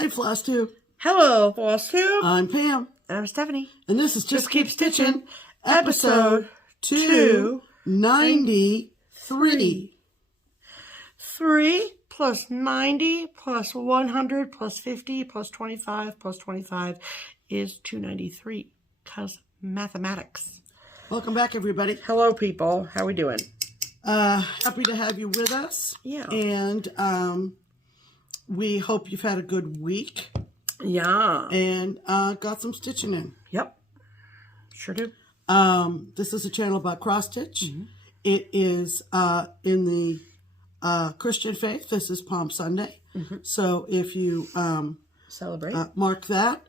Hi, FlossTube. Hello, FlossTube. I'm Pam. And I'm Stephanie. And this is Just Keep Stitching, episode 293. 3 plus 90 plus 100 plus 50 plus 25 plus 25 is 293. Because mathematics. Welcome back, everybody. Hello, people. How we doing? Happy to have you with us. Yeah. And we hope you've had a good week. Yeah. And got some stitching in. Yep. Sure do. This is a channel about cross stitch. Mm-hmm. It is in the Christian faith. This is Palm Sunday. Mm-hmm. So if you celebrate, mark that.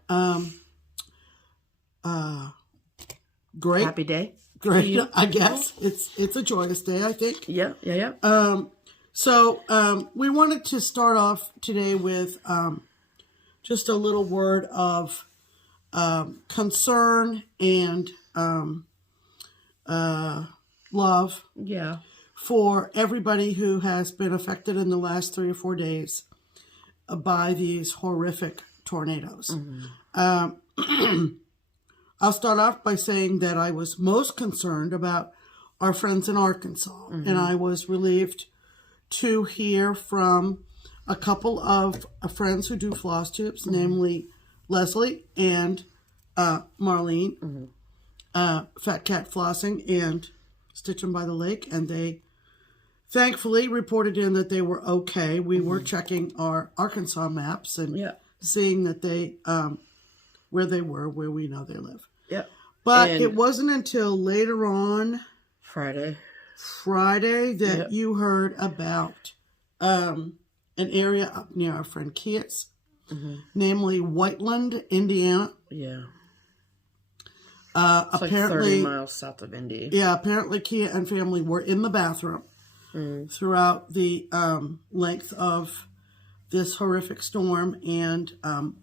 Great. Happy day. Great. I guess it's a joyous day, I think. Yeah. So we wanted to start off today with just a little word of concern and love. Yeah. For everybody who has been affected in the last 3 or 4 days by these horrific tornadoes. Mm-hmm. I'll start off by saying that I was most concerned about our friends in Arkansas. Mm-hmm. And I was relieved to hear from a couple of friends who do floss tubes, mm-hmm. namely Leslie and Marlene, mm-hmm. Fat Cat Flossing and Stitching by the Lake. And they thankfully reported in that they were okay. We mm-hmm. were checking our Arkansas maps and seeing that they, where they were, where we know they live. Yeah. But it wasn't until later on Friday that you heard about an area up near our friend Keats, mm-hmm. namely Whiteland, Indiana. Yeah. It's apparently like 30 miles south of Indy. Yeah, apparently Keat and family were in the bathroom throughout the length of this horrific storm. And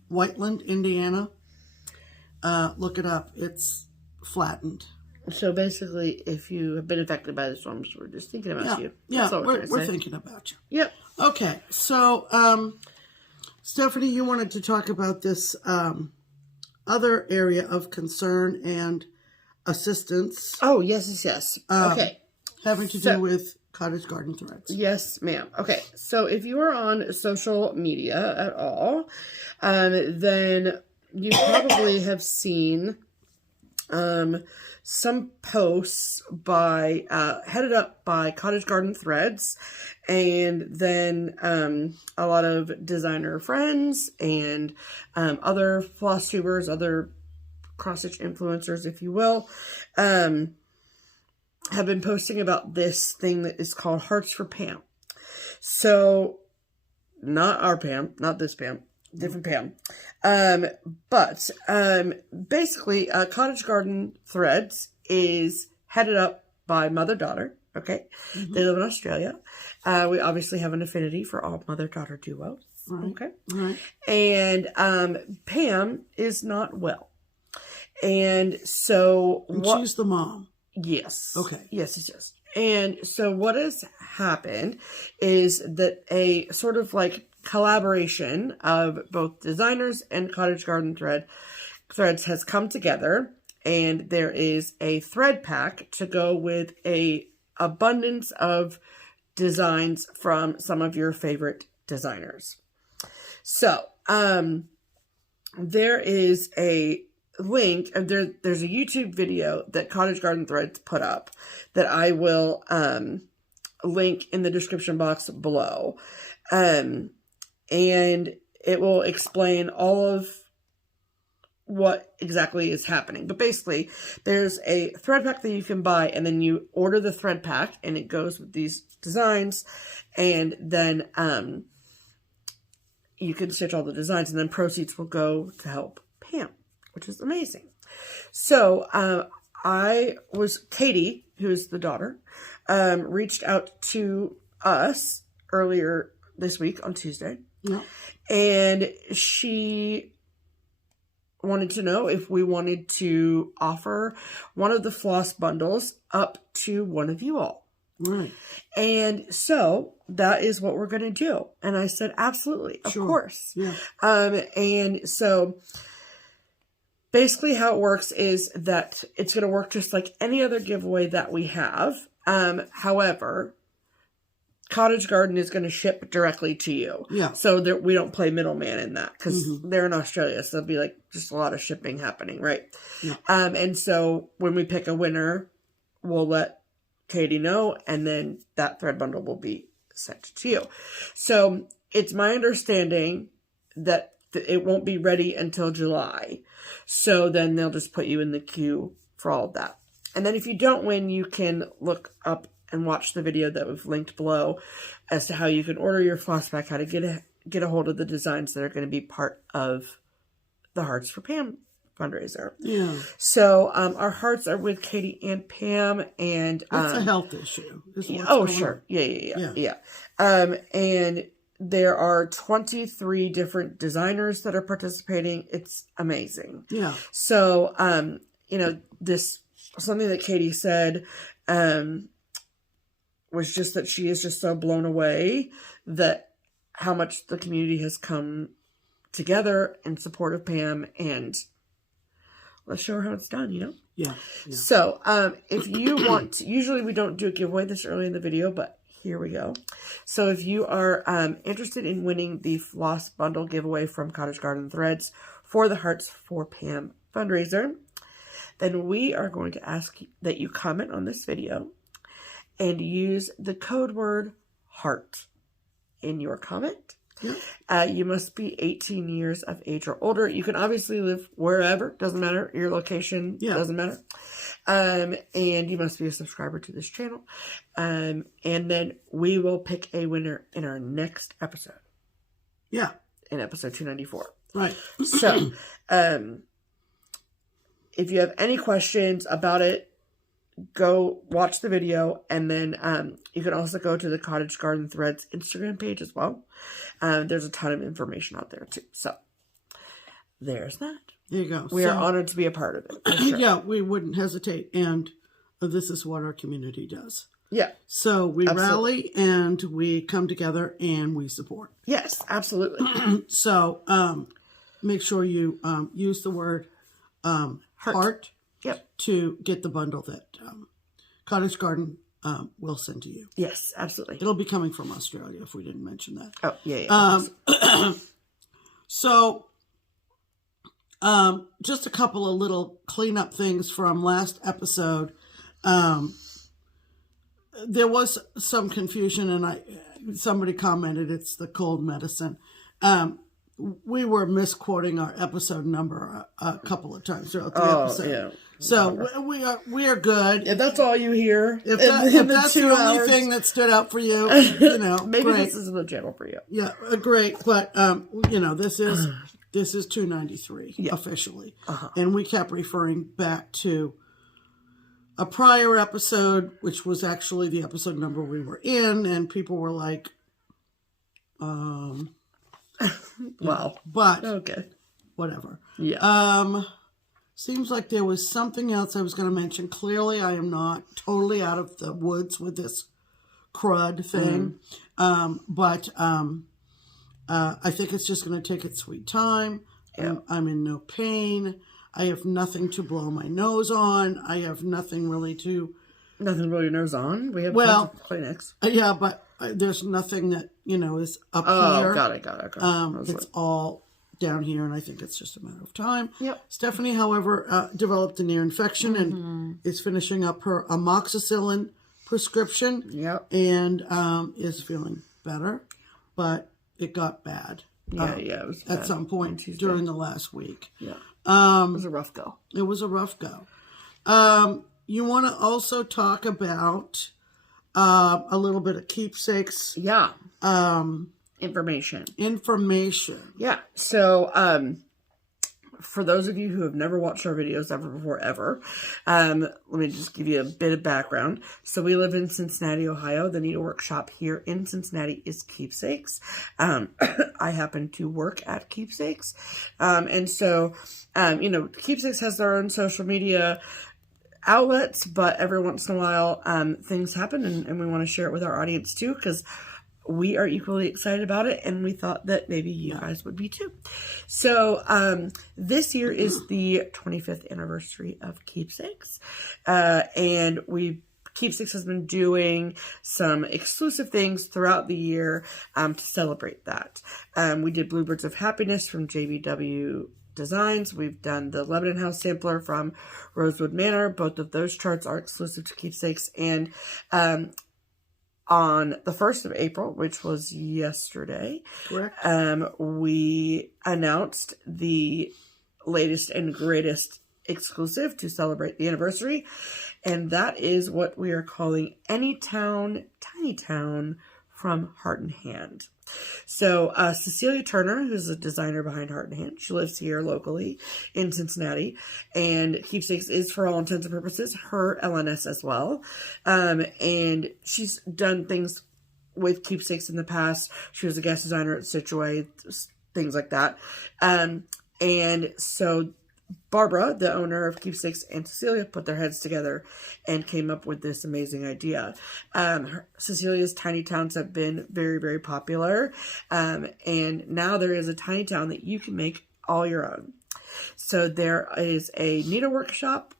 Whiteland, Indiana, look it up. It's flattened. So basically, if you have been affected by the storms, we're just thinking about you. Yeah, we're thinking about you. Yep. Okay, so Stephanie, you wanted to talk about this other area of concern and assistance. Oh, yes. Okay. Having to do with Cottage garden threads. Yes, ma'am. Okay, so if you are on social media at all, then you probably have seen some posts by headed up by Cottage Garden Threads, and then a lot of designer friends and other floss tubers, other cross stitch influencers, if you will, have been posting about this thing that is called Hearts for Pam. So, not our Pam, not this Pam. Different Pam. But basically, Cottage Garden Threads is headed up by mother-daughter. Okay. Mm-hmm. They live in Australia. We obviously have an affinity for all mother-daughter duos. Right. Okay. Right. And Pam is not well. And so... she's the mom. Yes. Okay. Yes. And so what has happened is that a sort of like collaboration of both designers and Cottage Garden Threads has come together, and there is a thread pack to go with a abundance of designs from some of your favorite designers. So, there is a link, there's a YouTube video that Cottage Garden Threads put up that I will link in the description box below. And it will explain all of what exactly is happening. But basically, there's a thread pack that you can buy, and then you order the thread pack, and it goes with these designs, and then you can stitch all the designs, and then proceeds will go to help Pam, which is amazing. So, Katie, who's the daughter, reached out to us earlier this week on Tuesday. Yeah. And she wanted to know if we wanted to offer one of the floss bundles up to one of you all. Right. And so that is what we're going to do. And I said, absolutely, of course. Yeah. And so basically how it works is that it's going to work just like any other giveaway that we have. However, Cottage Garden is going to ship directly to you. Yeah. So that we don't play middleman in that because they're in Australia. So there'll be like just a lot of shipping happening, right? Yeah. And so when we pick a winner, we'll let Katie know, and then that thread bundle will be sent to you. So it's my understanding that it won't be ready until July. So then they'll just put you in the queue for all of that. And then if you don't win, you can look up and watch the video that we've linked below as to how you can order your floss pack, how to get a hold of the designs that are going to be part of the Hearts for Pam fundraiser. Yeah. So our hearts are with Katie and Pam, and It's a health issue. Sure. Yeah. And there are 23 different designers that are participating. It's amazing. Yeah. So this something that Katie said was just that she is just so blown away that how much the community has come together in support of Pam, and let's show her how it's done, Yeah. So, if you want to, usually we don't do a giveaway this early in the video, but here we go. So if you are interested in winning the floss bundle giveaway from Cottage Garden Threads for the Hearts for Pam fundraiser, then we are going to ask that you comment on this video and use the code word HEART in your comment. Yeah. You must be 18 years of age or older. You can obviously live wherever, doesn't matter. Your location doesn't matter. And you must be a subscriber to this channel. And then we will pick a winner in our next episode. Yeah. In episode 294. Right. So, if you have any questions about it, go watch the video, and then you can also go to the Cottage Garden Threads Instagram page as well. There's a ton of information out there too. So there's that. There you go. We are honored to be a part of it. For sure. Yeah, we wouldn't hesitate, and this is what our community does. Yeah. So we rally and we come together and we support. Yes, absolutely. So make sure you use the word heart. Yep. To get the bundle that Cottage Garden will send to you. Yes, absolutely. It'll be coming from Australia if we didn't mention that. Oh, yeah. So, just a couple of little cleanup things from last episode. There was some confusion, and somebody commented it's the cold medicine. We were misquoting our episode number a couple of times throughout the episode. Yeah. So we are good. Yeah, that's all you hear. If that's the only thing that stood out for you, maybe great. This is the channel for you. Yeah, great. But this is 293 officially, and we kept referring back to a prior episode, which was actually the episode number we were in, and people were like, Wow. But okay, whatever. Yeah. Seems like there was something else I was going to mention. Clearly, I am not totally out of the woods with this crud thing. But I think it's just going to take its sweet time. Yeah. I'm in no pain. I have nothing to blow my nose on. I have nothing really to... Nothing to blow your nose on? We have Kleenex. Yeah, but there's nothing that, is up here. Oh, got it. It's all down here, and I think it's just a matter of time. Yep. Stephanie, however, developed an ear infection and is finishing up her amoxicillin prescription. Yep. And is feeling better, but it got bad. It was bad. At some point during the last week. Yeah. It was a rough go. It was a rough go. You want to also talk about a little bit of keepsakes. Yeah. Information. Yeah. So, for those of you who have never watched our videos ever, let me just give you a bit of background. So we live in Cincinnati, Ohio. The needlework shop here in Cincinnati is Keepsakes. I happen to work at Keepsakes. And so, Keepsakes has their own social media. outlets, but every once in a while things happen, and we want to share it with our audience too, because we are equally excited about it, and we thought that maybe you guys would be too. So this year is the 25th anniversary of Keepsakes, and Keepsakes has been doing some exclusive things throughout the year to celebrate that. We did Bluebirds of Happiness from JBW Designs. We've done the Lebanon House sampler from Rosewood Manor. Both of those charts are exclusive to Keepsakes. And on the 1st of April, which was yesterday, Correct. We announced the latest and greatest exclusive to celebrate the anniversary, and that is what we are calling Any Town, Tiny Town from Heart and Hand. So Cecilia Turner, who's a designer behind Heart and Hand, she lives here locally in Cincinnati, and Keepsakes is, for all intents and purposes, her LNS as well. And she's done things with Keepsakes in the past. She was a guest designer at Stitch-A, things like that. And so Barbara, the owner of Keepsakes, and Cecilia put their heads together and came up with this amazing idea. Cecilia's tiny towns have been very, very popular. And now there is a tiny town that you can make all your own. So there is a needlework shop.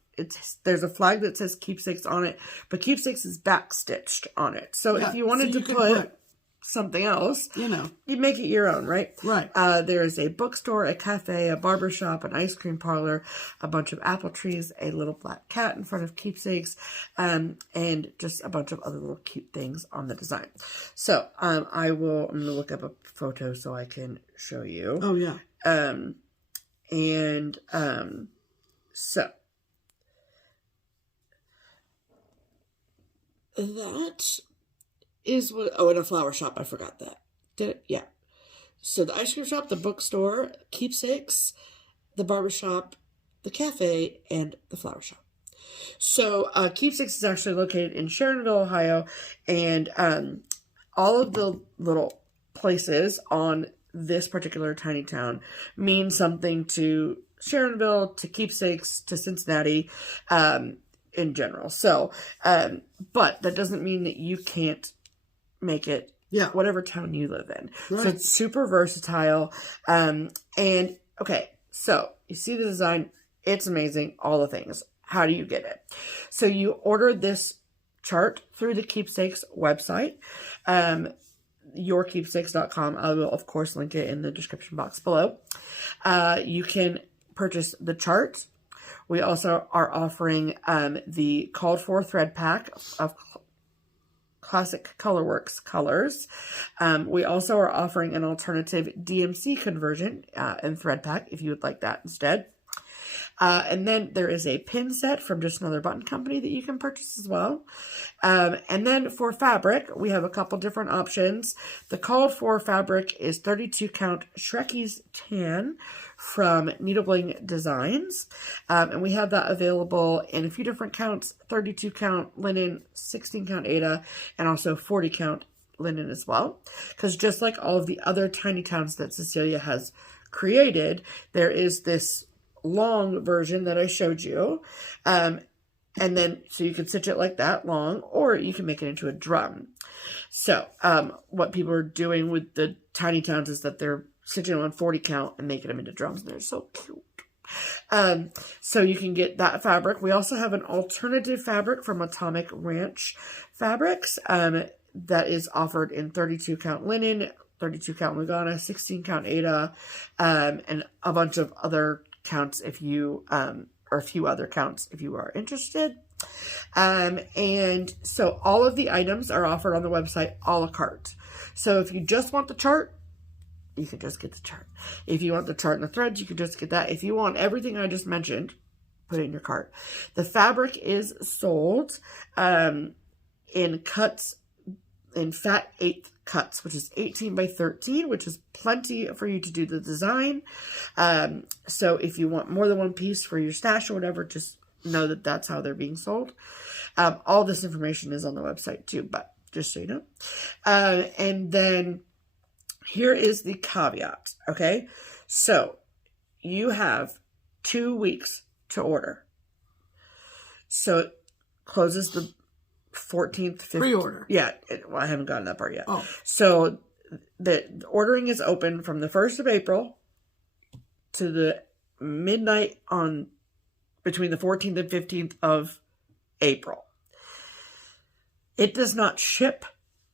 There's a flag that says Keepsakes on it, but Keepsakes is backstitched on it. So if you wanted to put something else, you make it your own, right? Right. There is a bookstore, a cafe, a barber shop, an ice cream parlor, a bunch of apple trees, a little black cat in front of Keepsakes, and just a bunch of other little cute things on the design. So I'm going to look up a photo so I can show you. Oh yeah. So that is what, and a flower shop, I forgot that. Did it? Yeah. So the ice cream shop, the bookstore, Keepsakes, the barbershop, the cafe, and the flower shop. So Keepsakes is actually located in Sharonville, Ohio, and all of the little places on this particular tiny town mean something to Sharonville, to Keepsakes, to Cincinnati, in general. So, but that doesn't mean that you can't make it whatever town you live in. Right. So it's super versatile. And okay, so you see the design, it's amazing, all the things. How do you get it? So you order this chart through the Keepsakes website, yourkeepsakes.com. I will of course link it in the description box below. You can purchase the chart. We also are offering the called for thread pack of classic Colorworks colors. We also are offering an alternative DMC conversion and thread pack if you would like that instead. And then there is a pin set from Just Another Button Company that you can purchase as well. And then for fabric, we have a couple different options. The called for fabric is 32 count Shrekie's Tan from Needle Designs. And we have that available in a few different counts, 32 count linen, 16 count Aida, and also 40 count linen as well. Because just like all of the other tiny towns that Cecilia has created, there is this long version that I showed you. And then, so you can stitch it like that long, or you can make it into a drum. So, what people are doing with the tiny towns is that they're stitching them on 40 count and making them into drums, and they're so cute. So you can get that fabric. We also have an alternative fabric from Atomic Ranch Fabrics, that is offered in 32 count linen, 32 count Lugana, 16 count Aida, and a bunch of other counts if you, or a few other counts if you are interested. And so all of the items are offered on the website a la carte. So if you just want the chart, you can just get the chart. If you want the chart and the threads, you can just get that. If you want everything I just mentioned, put it in your cart. The fabric is sold in cuts, in fat 8th cuts, which is 18 by 13, which is plenty for you to do the design. So if you want more than one piece for your stash or whatever, just know that that's how they're being sold. All this information is on the website too, but just so you know. And then here is the caveat, okay? So you have 2 weeks to order. So it closes the 14th. 15th. Pre-order. Yeah. I haven't gotten that part yet. Oh. So the ordering is open from the 1st of April to the midnight on between the 14th and 15th of April. It does not ship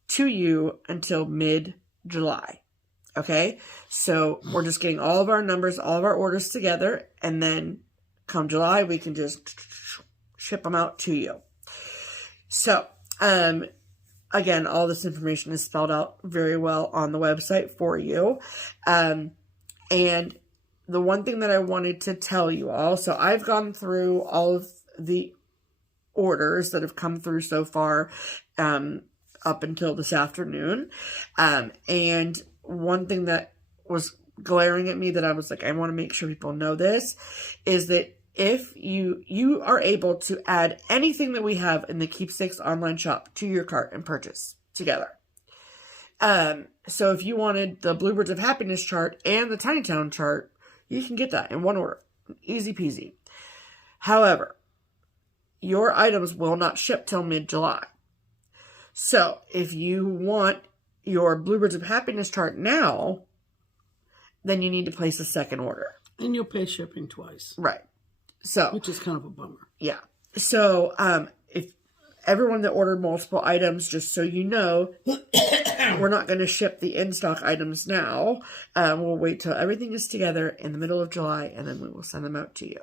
to you until mid-July. Okay? So we're just getting all of our numbers, all of our orders together, and then come July, we can just ship them out to you. So, again, all this information is spelled out very well on the website for you. And the one thing that I wanted to tell you all, so I've gone through all of the orders that have come through so far, up until this afternoon. And one thing that was glaring at me that I was like, I want to make sure people know this, is that if you are able to add anything that we have in the Keepsakes online shop to your cart and purchase together. So if you wanted the Bluebirds of Happiness chart and the Tiny Town chart, you can get that in one order. Easy peasy. However, your items will not ship till mid-July. So if you want your Bluebirds of Happiness chart now, then you need to place a second order. And you'll pay shipping twice. Right. So, which is kind of a bummer. Yeah. So, if everyone that ordered multiple items, just so you know, we're not going to ship the in-stock items now. We'll wait till everything is together in the middle of July, and then we will send them out to you.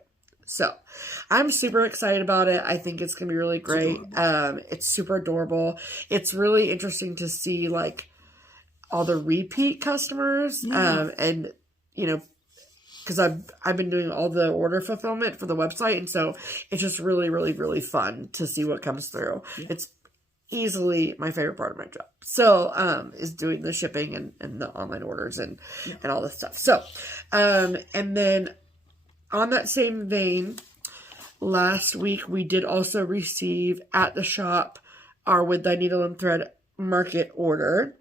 So, I'm super excited about it. I think it's going to be really great. It's super adorable. It's really interesting to see, like, all the repeat customers, and, you know, because I've been doing all the order fulfillment for the website, and so it's just really, really, really fun to see what comes through. Yeah. It's easily my favorite part of my job. So, is doing the shipping and the online orders and all this stuff. So, and then on that same vein, last week we did also receive at the shop our With Thy Needle and Thread market order.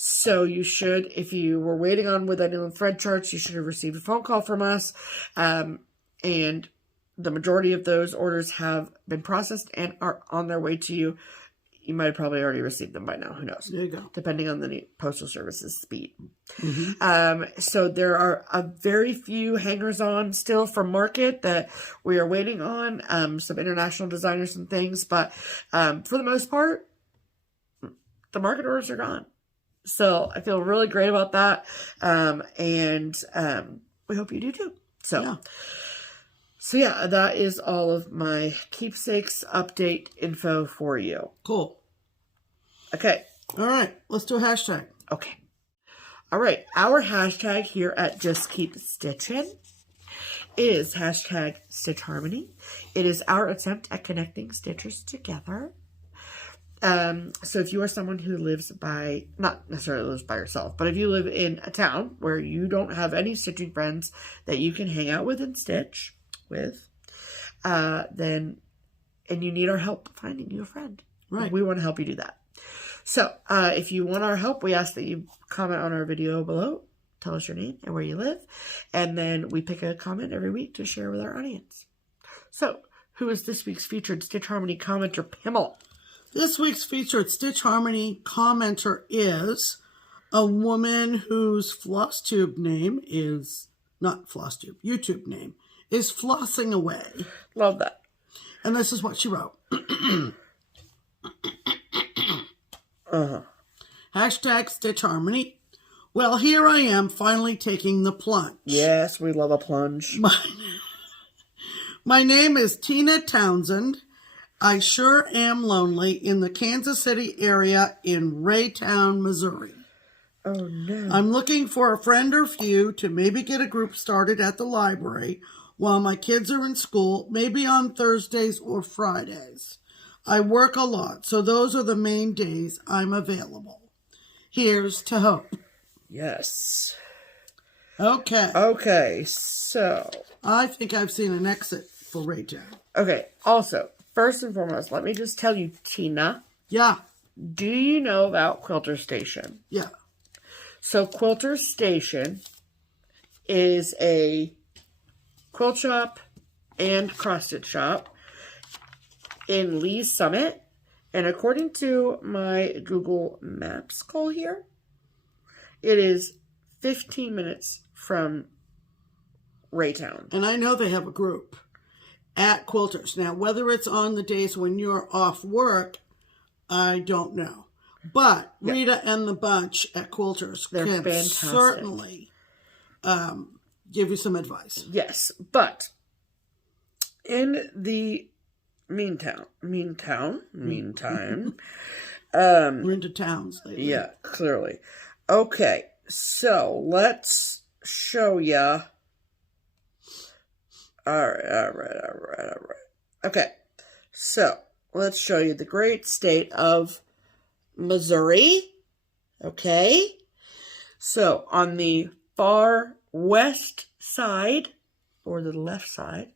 So you should, if you were waiting on With Thy Needle and Thread charts, you should have received a phone call from us. And the majority of those orders have been processed and are on their way to you. You might have probably already received them by now. Who knows? There you go. Depending on the Postal Service's speed. Mm-hmm. So there are a very few hangers-on still for market that we are waiting on. Some international designers and things. But for the most part, the market orders are gone. So I feel really great about that. And we hope you do too. So yeah, that is all of my Keepsakes update info for you. Cool. Okay. All right. Let's do a hashtag. Okay. All right. Our hashtag here at JustKeepStitchin is hashtag Stitch Harmony. It is our attempt at connecting stitchers together. So if you are someone who lives by, not necessarily lives by yourself, but if you live in a town where you don't have any stitching friends that you can hang out with and stitch with, then, and you need our help finding you a friend. Right. We want to help you do that. So, if you want our help, we ask that you comment on our video below, tell us your name and where you live, and then we pick a comment every week to share with our audience. So, who is this week's featured Stitch Harmony commenter, Pimmel? This week's featured Stitch Harmony commenter is a woman whose FlossTube name is, not FlossTube, YouTube name, is Flossing Away. Love that. And this is what she wrote. Hashtag Stitch Harmony. Well, here I am finally taking the plunge. Yes, we love a plunge. My name is Tina Townsend. I sure am lonely in the Kansas City area in Raytown, Missouri. Oh, no. I'm looking for a friend or few to maybe get a group started at the library while my kids are in school, maybe on Thursdays or Fridays. I work a lot, so those are the main days I'm available. Here's to hope. Yes. Okay. Okay, so. I think I've seen an exit for Raytown. Okay, also, first and foremost, let me just tell you, Tina. Yeah. Do you know about Quilter Station? Yeah. So Quilter Station is a quilt shop and cross-stitch shop in Lee Summit. And according to my Google Maps call here, it is 15 minutes from Raytown. And I know they have a group at Quilters. Now, whether it's on the days when you're off work, I don't know. But Rita and the bunch at Quilters They're can fantastic. certainly give you some advice. Yes, but in the meantime, We're into towns lately. yeah, clearly. Okay, so let's show ya. All right. Okay, so let's show you the great state of Missouri. Okay, so on the far west side, or the left side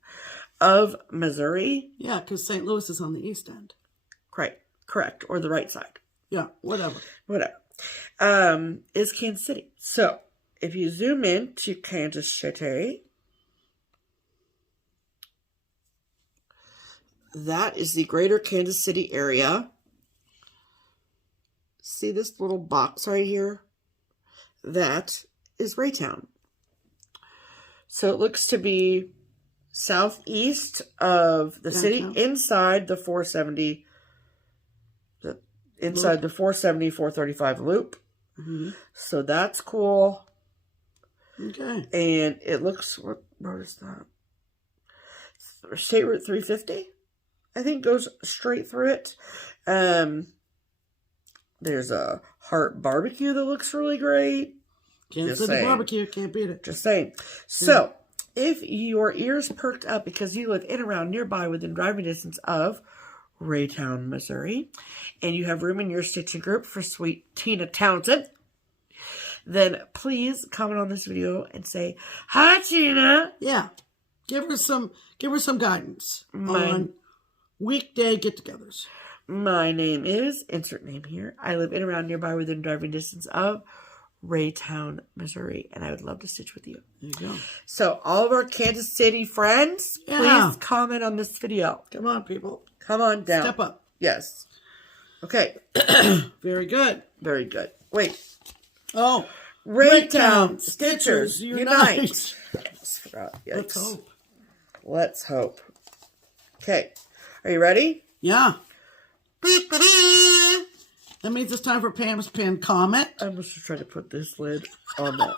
of Missouri. Yeah, because St. Louis is on the east end. Correct, or the right side. Yeah, whatever. Is Kansas City. So if you zoom in to Kansas City, that is the greater Kansas City area. See this little box right here? That is Raytown. So it looks to be southeast of the city, inside the 470, the 435 loop. Mm-hmm. So that's cool. Okay. And it looks, what road is that? State Route 350, I think, goes straight through it. There's a Heart Barbecue that looks really great. Kansas City barbecue, can't beat it. Just saying. So, if your ears perked up because you live in around nearby within driving distance of Raytown, Missouri, and you have room in your stitching group for sweet Tina Townsend, then please comment on this video and say, "Hi, Tina." Yeah. Give her some guidance on weekday get-togethers. My name is, insert name here. I live in around nearby within driving distance of Raytown, Missouri, and I would love to stitch with you. There you go. So all of our Kansas City friends, please comment on this video. Come on, people. Come on down. Step up. Yes. Okay. Very good. Very good. Wait. Oh. Raytown Stitchers Unite. Let's hope. Let's hope. Okay. Are you ready? Yeah. That means it's time for Pam's pinned comment. I must have tried to put this lid on that.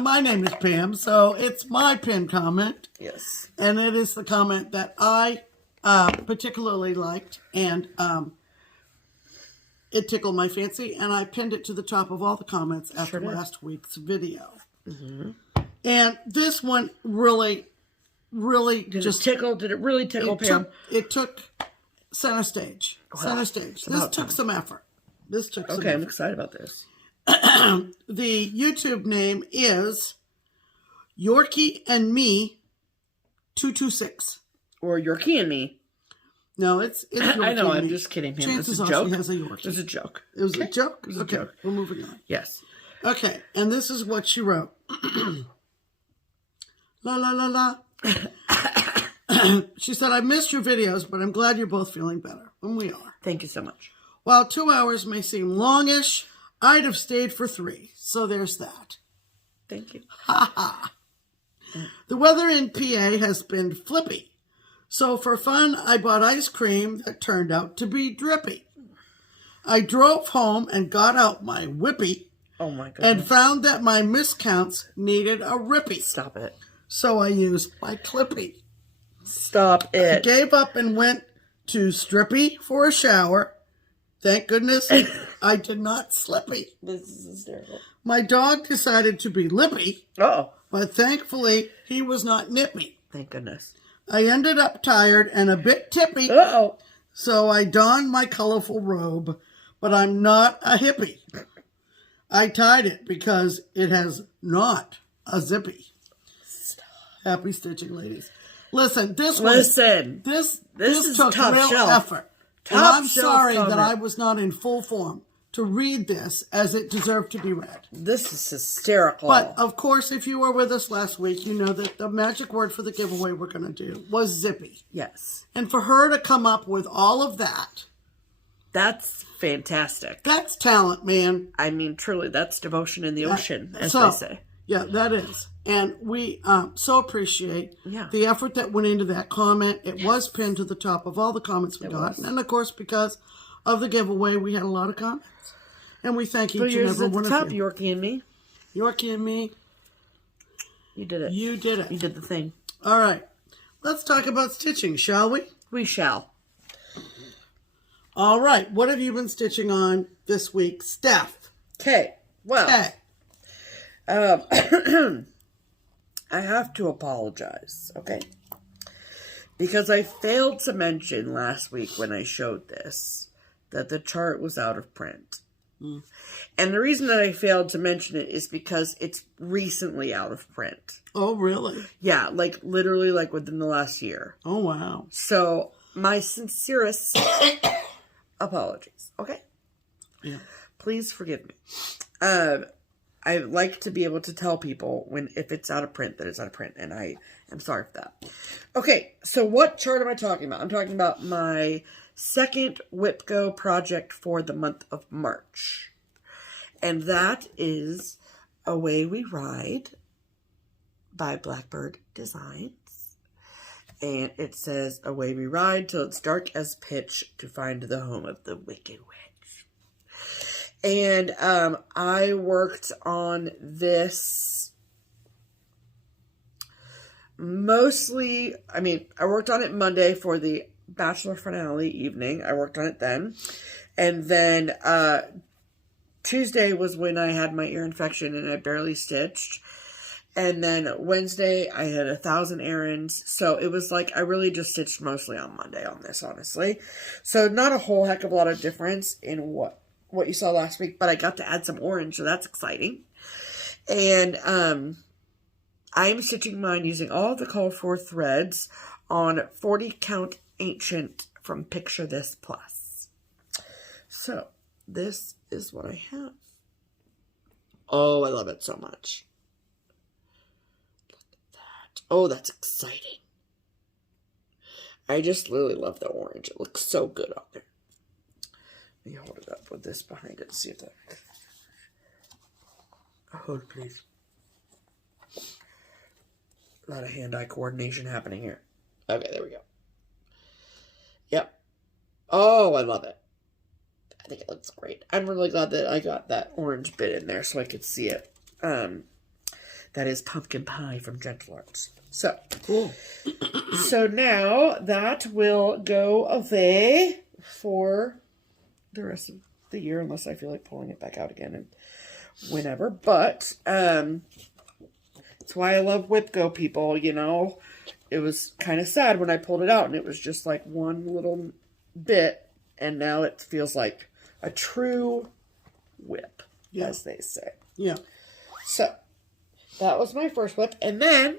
My name is Pam, so it's my pinned comment. Yes. And it is the comment that I particularly liked, and it tickled my fancy, and I pinned it to the top of all the comments after last week's video. Mm-hmm. And this one really Did it really tickle Pam? It took center stage. Center stage. This took some effort. Okay, I'm excited about this. The YouTube name is Yorkie and Me 226. Or Yorkie and Me. No, it's Yorkie. I know, and I'm Me. just kidding. Chances are are she has a Yorkie. It was a joke. It was a joke? It was a joke. We're moving on. Yes. Okay, and this is what she wrote. La la la la. She said, I missed your videos, but I'm glad you're both feeling better. And we are. Thank you so much. While 2 hours may seem longish, I'd have stayed for 3. So there's that. Thank you. Ha ha. The weather in PA has been flippy. So for fun, I bought ice cream that turned out to be drippy. I drove home and got out my whippy. Oh my goodness. And found that my miscounts needed a rippy. Stop it. So I used my clippy. Stop it. I gave up and went to Strippy for a shower. Thank goodness I did not slippy. This is hysterical. My dog decided to be lippy. Oh. But thankfully, he was not nippy. Thank goodness. I ended up tired and a bit tippy. Uh-oh. So I donned my colorful robe, but I'm not a hippie. I tied it because it has not a zippy. Stop. Happy stitching, ladies. Listen, this is took top real shelf. effort. And I'm sorry that I was not in full form to read this as it deserved to be read. This is hysterical. But, of course, if you were with us last week, you know that the magic word for the giveaway we're going to do was Zippy. Yes. And for her to come up with all of that. That's fantastic. That's talent, man. I mean, truly, that's devotion in the ocean, as they say. Yeah, that is. And we so appreciate the effort that went into that comment. It was pinned to the top of all the comments we got. And, of course, because of the giveaway, we had a lot of comments. And we thank each and every one of you. Yorkie and me. Yorkie and me. You did it. You did it. You did the thing. All right. Let's talk about stitching, shall we? We shall. All right. What have you been stitching on this week, Steph? Okay. Well. I have to apologize, okay? Because I failed to mention last week when I showed this that the chart was out of print. And the reason that I failed to mention it is because it's recently out of print. Oh, really? Yeah, like literally like within the last year. Oh, wow. So my sincerest apologies, okay? Yeah. Please forgive me. I like to be able to tell people if it's out of print that it's out of print, and I am sorry for that. Okay, so what chart am I talking about? I'm talking about my second Whip Go project for the month of March. And that is Away We Ride by Blackbird Designs. And it says, away we ride till it's dark as pitch to find the home of the Wicked Witch. And I worked on this mostly, I worked on it Monday for the Bachelor finale evening. I worked on it then. And then Tuesday was when I had my ear infection and I barely stitched. And then Wednesday I had 1,000 errands. So it was like I really just stitched mostly on Monday on this, honestly. So not a whole heck of a lot of difference in what you saw last week. But I got to add some orange, so that's exciting. And I'm stitching mine using all of the call for threads on 40 count ancient from Picture This Plus. So this is what I have. Oh, I love it so much. Look at that. Oh, that's exciting. I just really love the orange. It looks so good on there. Let me hold it up with this behind it and see if that... Hold, please. A lot of hand-eye coordination happening here. Okay, there we go. Yep. Oh, I love it. I think it looks great. I'm really glad that I got that orange bit in there so I could see it. That is pumpkin pie from Gentle Arts. So, cool. So now that will go away for the rest of the year, unless I feel like pulling it back out again and whenever. But that's why I love Whip Go, people. You know, it was kind of sad when I pulled it out and it was just like one little bit, and now it feels like a true whip, as they say. Yeah. So that was my first whip, and then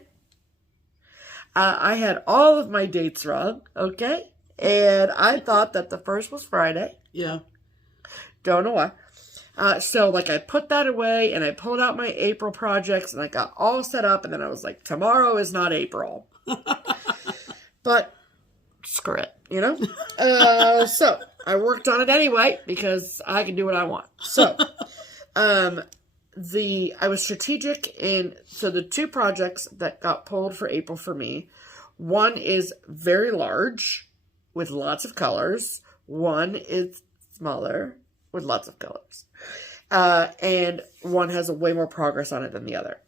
I had all of my dates wrong. Okay, and I thought that the first was Friday. Yeah. Don't know why. So, like, I put that away, and I pulled out my April projects, and I got all set up, and then I was like, tomorrow is not April. But, screw it, you know? So, I worked on it anyway, because I can do what I want. So, I was strategic so the two projects that got pulled for April for me, one is very large, with lots of colors. One is smaller, with lots of colors. And one has a way more progress on it than the other.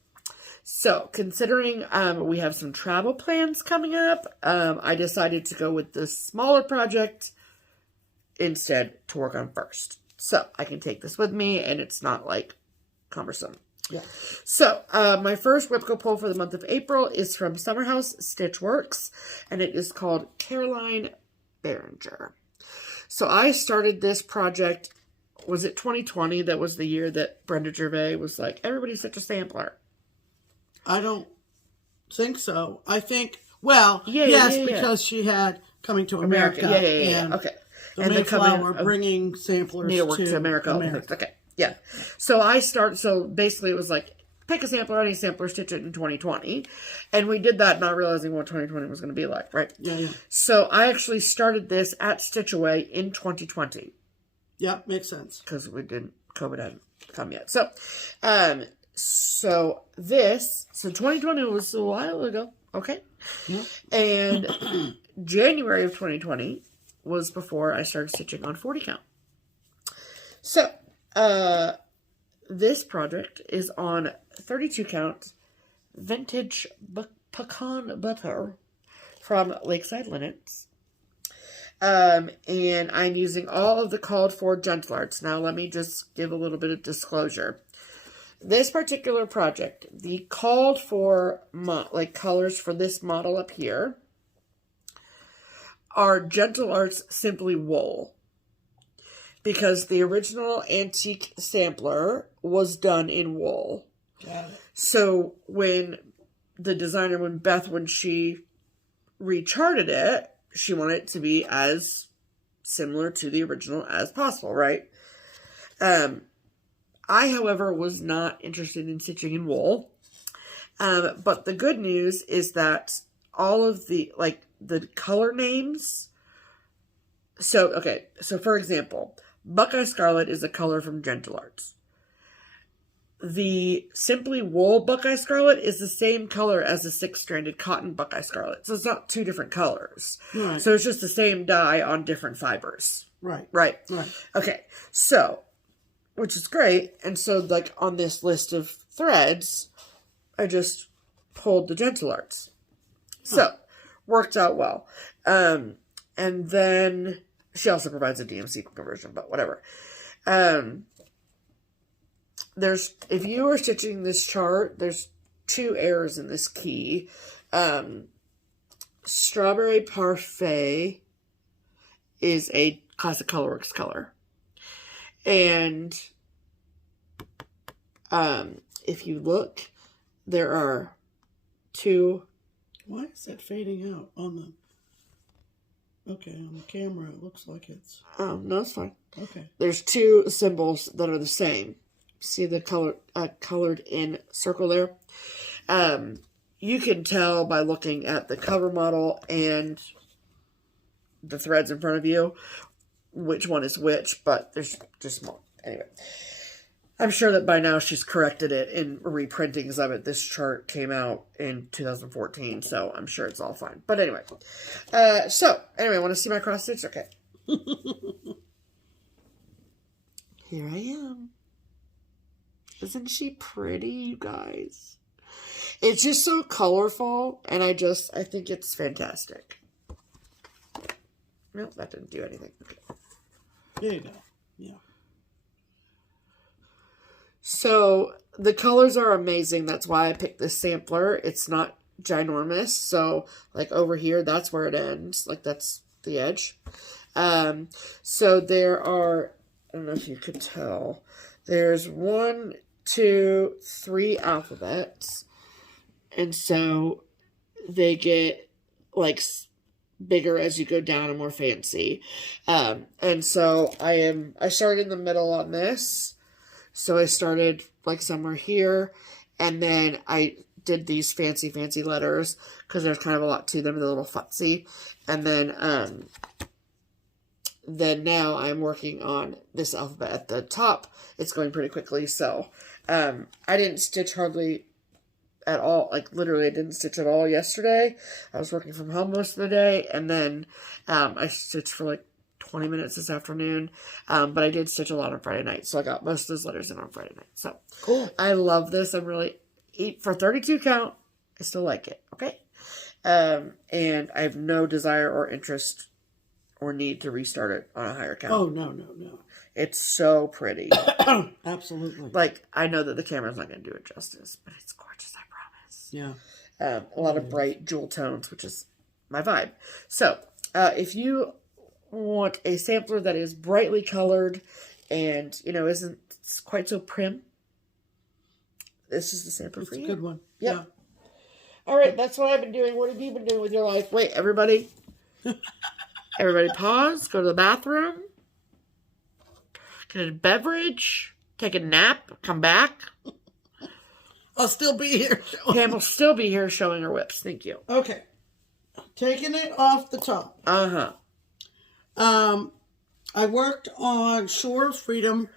So, considering we have some travel plans coming up, I decided to go with the smaller project instead to work on first. So, I can take this with me, and it's not, like, cumbersome. Yeah. So, my first Whip Go pull for the month of April is from Summerhouse Stitch Works, and it is called Caroline Behringer. So, I started this project, was it 2020? That was the year that Brenda Gervais was like, everybody's such a sampler. I don't think so. I think, well, yes, because she had Coming to America. Yeah. Okay. The and Mayflower bringing samplers needlework to America. Okay, yeah. So basically it was like, pick a sampler, any sampler, stitch it in 2020. And we did that not realizing what 2020 was going to be like, right? Yeah. So I actually started this at Stitch Away in 2020. Yeah, makes sense. Because COVID hadn't come yet. So, so 2020 was a while ago. Okay. Yeah. And January of 2020 was before I started stitching on 40 count. So, this project is on 32 count vintage pecan butter from Lakeside Linens. And I'm using all of the called for gentle arts. Now, let me just give a little bit of disclosure. This particular project, the called for colors for this model up here are gentle arts simply wool. Because the original antique sampler was done in wool. Got it. So when Beth, when she recharted it, she wanted it to be as similar to the original as possible, right? I, however, was not interested in stitching in wool. But the good news is that all of the color names. So for example, Buckeye Scarlet is a color from Gentle Arts. The Simply Wool Buckeye Scarlet is the same color as the 6-stranded cotton Buckeye Scarlet. So it's not two different colors. Right. So it's just the same dye on different fibers. Right. Right. Right. Okay. So, which is great. And so, on this list of threads, I just pulled the Gentle Arts. So, worked out well. And then she also provides a DMC conversion, but whatever. If you are stitching this chart, there's 2 errors in this key. Strawberry Parfait is a classic Colorworks color. And if you look, there are 2. Why is that fading out on the... Okay, on the camera, it looks like it's... Oh, no, it's fine. Okay. There's 2 symbols that are the same. See the colored in circle there? You can tell by looking at the cover model and the threads in front of you which one is which, but there's just more. Anyway, I'm sure that by now she's corrected it in reprintings of it. This chart came out in 2014, so I'm sure it's all fine. But anyway, want to see my cross stitch? Okay. Here I am. Isn't she pretty, you guys? It's just so colorful, and I think it's fantastic. Nope, that didn't do anything. Okay. There you go. Yeah. So, the colors are amazing. That's why I picked this sampler. It's not ginormous. So, over here, that's where it ends. That's the edge. So, there are, I don't know if you could tell, there's 1, 2, 3 alphabets. And so, they get, bigger as you go down and more fancy. And so I started in the middle on this. So I started somewhere here, and then I did these fancy letters because there's kind of a lot to them, they're a little futzy. And then now I'm working on this alphabet at the top. It's going pretty quickly. So I didn't stitch hardly at all. Literally, I didn't stitch at all yesterday. I was working from home most of the day, and then I stitched for 20 minutes this afternoon, but I did stitch a lot on Friday night, so I got most of those letters in on Friday night. So cool. I love this. I'm really, for 32 count, I still like it. Okay. And I have no desire or interest or need to restart it on a higher count. Oh, no. It's so pretty. Absolutely. I know that the camera's not going to do it justice, but it's gorgeous, I promise. Yeah. A lot of bright jewel tones, which is my vibe. So, if you want a sampler that is brightly colored and, isn't quite so prim, this is the sampler for you. It's a good one. Yep. Yeah. All right, that's what I've been doing. What have you been doing with your life? Wait, everybody. Everybody pause, go to the bathroom, get a beverage, take a nap, come back. I'll still be here. Pam will still be here showing her whips. Thank you. Okay. Taking it off the top. Uh-huh. I worked on Shore of Freedom,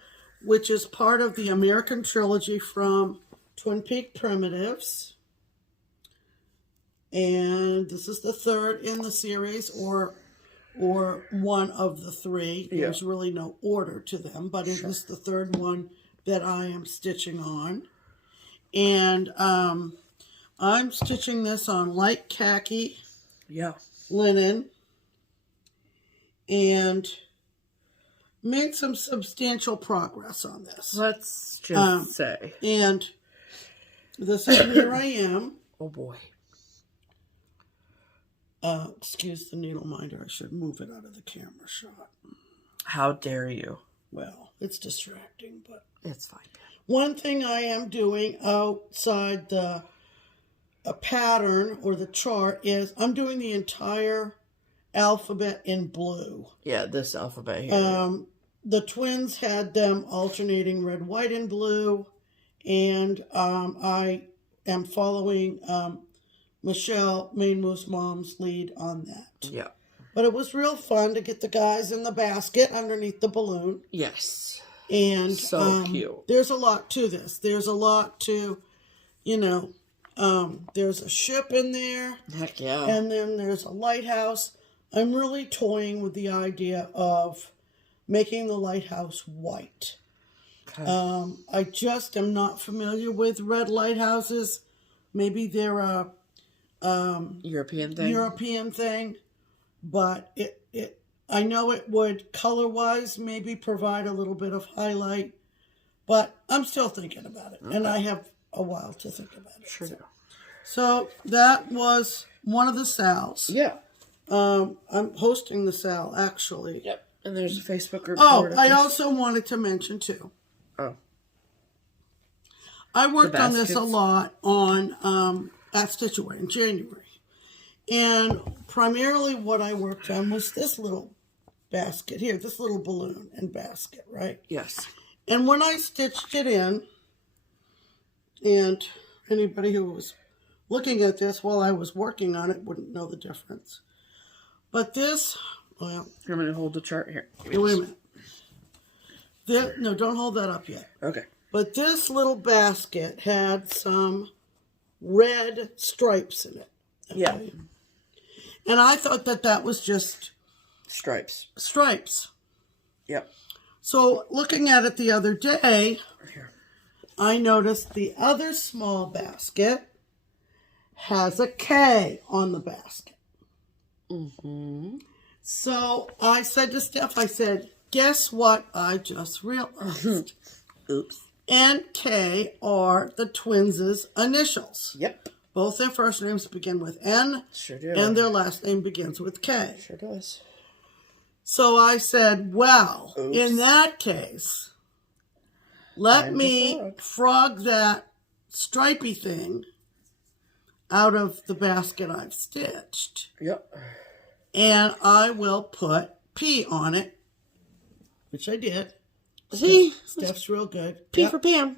which is part of the American Trilogy from Twin Peak Primitives. And this is the third in the series, or one of the three. Yeah. There's really no order to them, but it is the third one that I am stitching on. And I'm stitching this on light khaki linen, and made some substantial progress on this. Let's just say. And this is where I am. Oh boy. Excuse the needle minder. I should move it out of the camera shot. How dare you? Well, it's distracting, but It's fine. one thing I am doing outside a pattern or the chart is I'm doing the entire alphabet in blue. Yeah, this alphabet here. The twins had them alternating red, white, and blue, and I am following Michelle, Maine Moose Mom's lead on that. Yeah. But it was real fun to get the guys in the basket underneath the balloon. Yes. And So cute. There's a lot to this. There's a lot to, there's a ship in there. Heck yeah. And then there's a lighthouse. I'm really toying with the idea of making the lighthouse white. Okay. I just am not familiar with red lighthouses. Maybe they're a European thing. but I know it would color-wise maybe provide a little bit of highlight, but I'm still thinking about it, and I have a while to think about it. Sure do. So that was one of the SALs. Yeah. I'm hosting the SAL, actually. Yep. And there's a Facebook group. Oh, I also wanted to mention, too. Oh. I worked on this baskets? a lot on at Stitch-A-Away in January. And primarily what I worked on was this little basket here, this little balloon and basket, right? Yes. And when I stitched it in, and anybody who was looking at this while I was working on it wouldn't know the difference. But this, well... I'm going to hold the chart here. Wait a minute. No, don't hold that up yet. Okay. But this little basket had some red stripes in it. Okay? Yeah. And I thought that was just Stripes. stripes. Yep. So looking at it the other day, Here. I noticed the other small basket has a K on the basket. Mm-hmm. So I said to Steph, I said, guess what I just realized? Oops. N, K are the twins' initials. Yep. Both their first names begin with N, Sure do. and their last name begins with K. Sure does. So I said, well, Oops. in that case, let me frog that stripey thing out of the basket I've stitched. Yep. And I will put P on it, which I did. See? Steph's real good. P Yep. for Pam.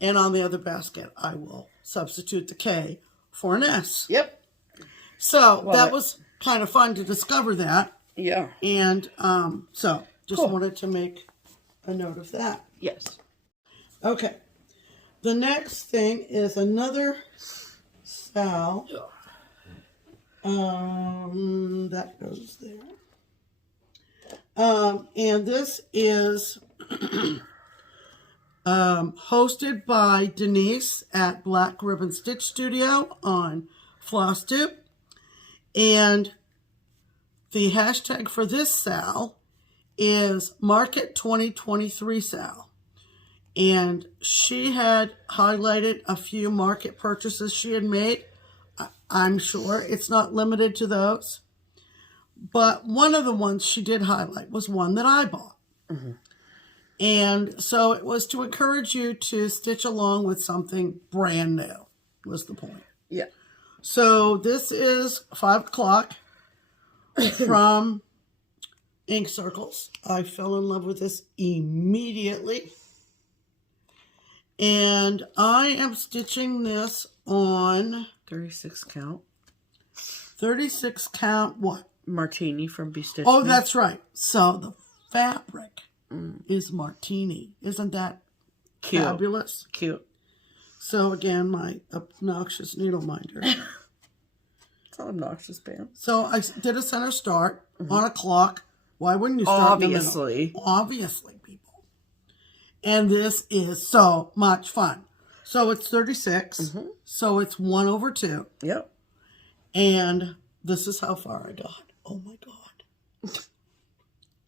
And on the other basket, I will substitute the K for an S. Yep. So Love that it. was kind of fun to discover that. Yeah. And so just Cool. wanted to make a note of that. Yes. Okay. The next thing is another SAL. That goes there. And this is hosted by Denise at Black Ribbon Stitch Studio on FlossTube. And the hashtag for this SAL is Market 2023 SAL. And she had highlighted a few market purchases she had made. I'm sure it's not limited to those. But one of the ones she did highlight was one that I bought. Mm-hmm. And so it was to encourage you to stitch along with something brand new, was the point. Yeah. So this is 5 o'clock from ink circles. I fell in love with this immediately. And I am stitching this on 36 count. 36 count what? Martini from Be Stitch. Oh, that's right. So the fabric is Martini. Isn't that cute? Fabulous? Cute. So again, my obnoxious needle minder. It's not obnoxious, Pam. So I did a center start on a clock. Why wouldn't you start Obviously. in the middle? Obviously, people. And this is so much fun. So it's 36. So it's 1/2. Yep. And this is how far I got. Oh my God.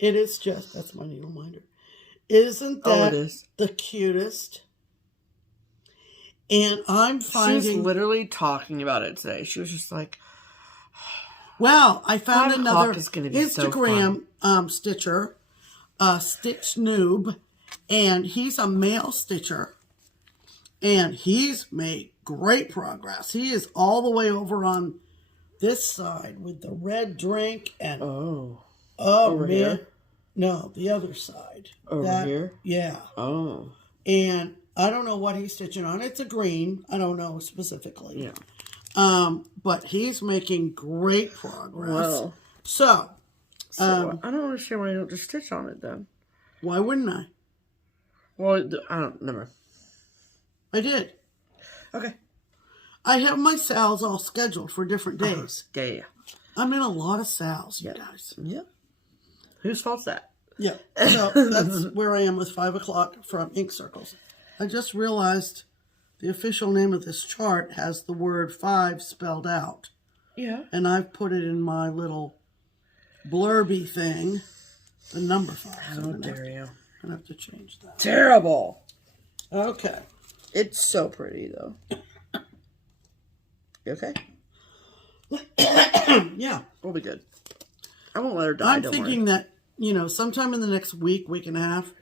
It is just, that's my needle minder. Isn't that it is. the cutest? And I'm finding... She was literally talking about it today. She was just like... Well, I found 5 another o'clock is gonna be so Instagram stitcher, Stitch Noob, and he's a male stitcher, and he's made great progress. He is all the way over on this side with the red drink and over here? No, the other side. Over here? Yeah. Oh. And I don't know what he's stitching on. It's a green. I don't know specifically. Yeah. But he's making great progress. Well. So I don't understand why you don't just stitch on it then. Why wouldn't I? Well, I don't. Never. I did. Okay. I have my sales all scheduled for different days. Yeah. I'm in a lot of sales, you guys. Yep. Whose fault's that? Yeah. So that's where I am with 5 o'clock from Ink Circles. I just realized the official name of this chart has the word 5 spelled out. Yeah. And I've put it in my little blurby thing, the number 5. How dare you? I'm going to have to change that. Terrible. Okay. It's so pretty, though. You okay? Yeah. We'll be good. I won't let her die. I'm thinking that, sometime in the next week and a half,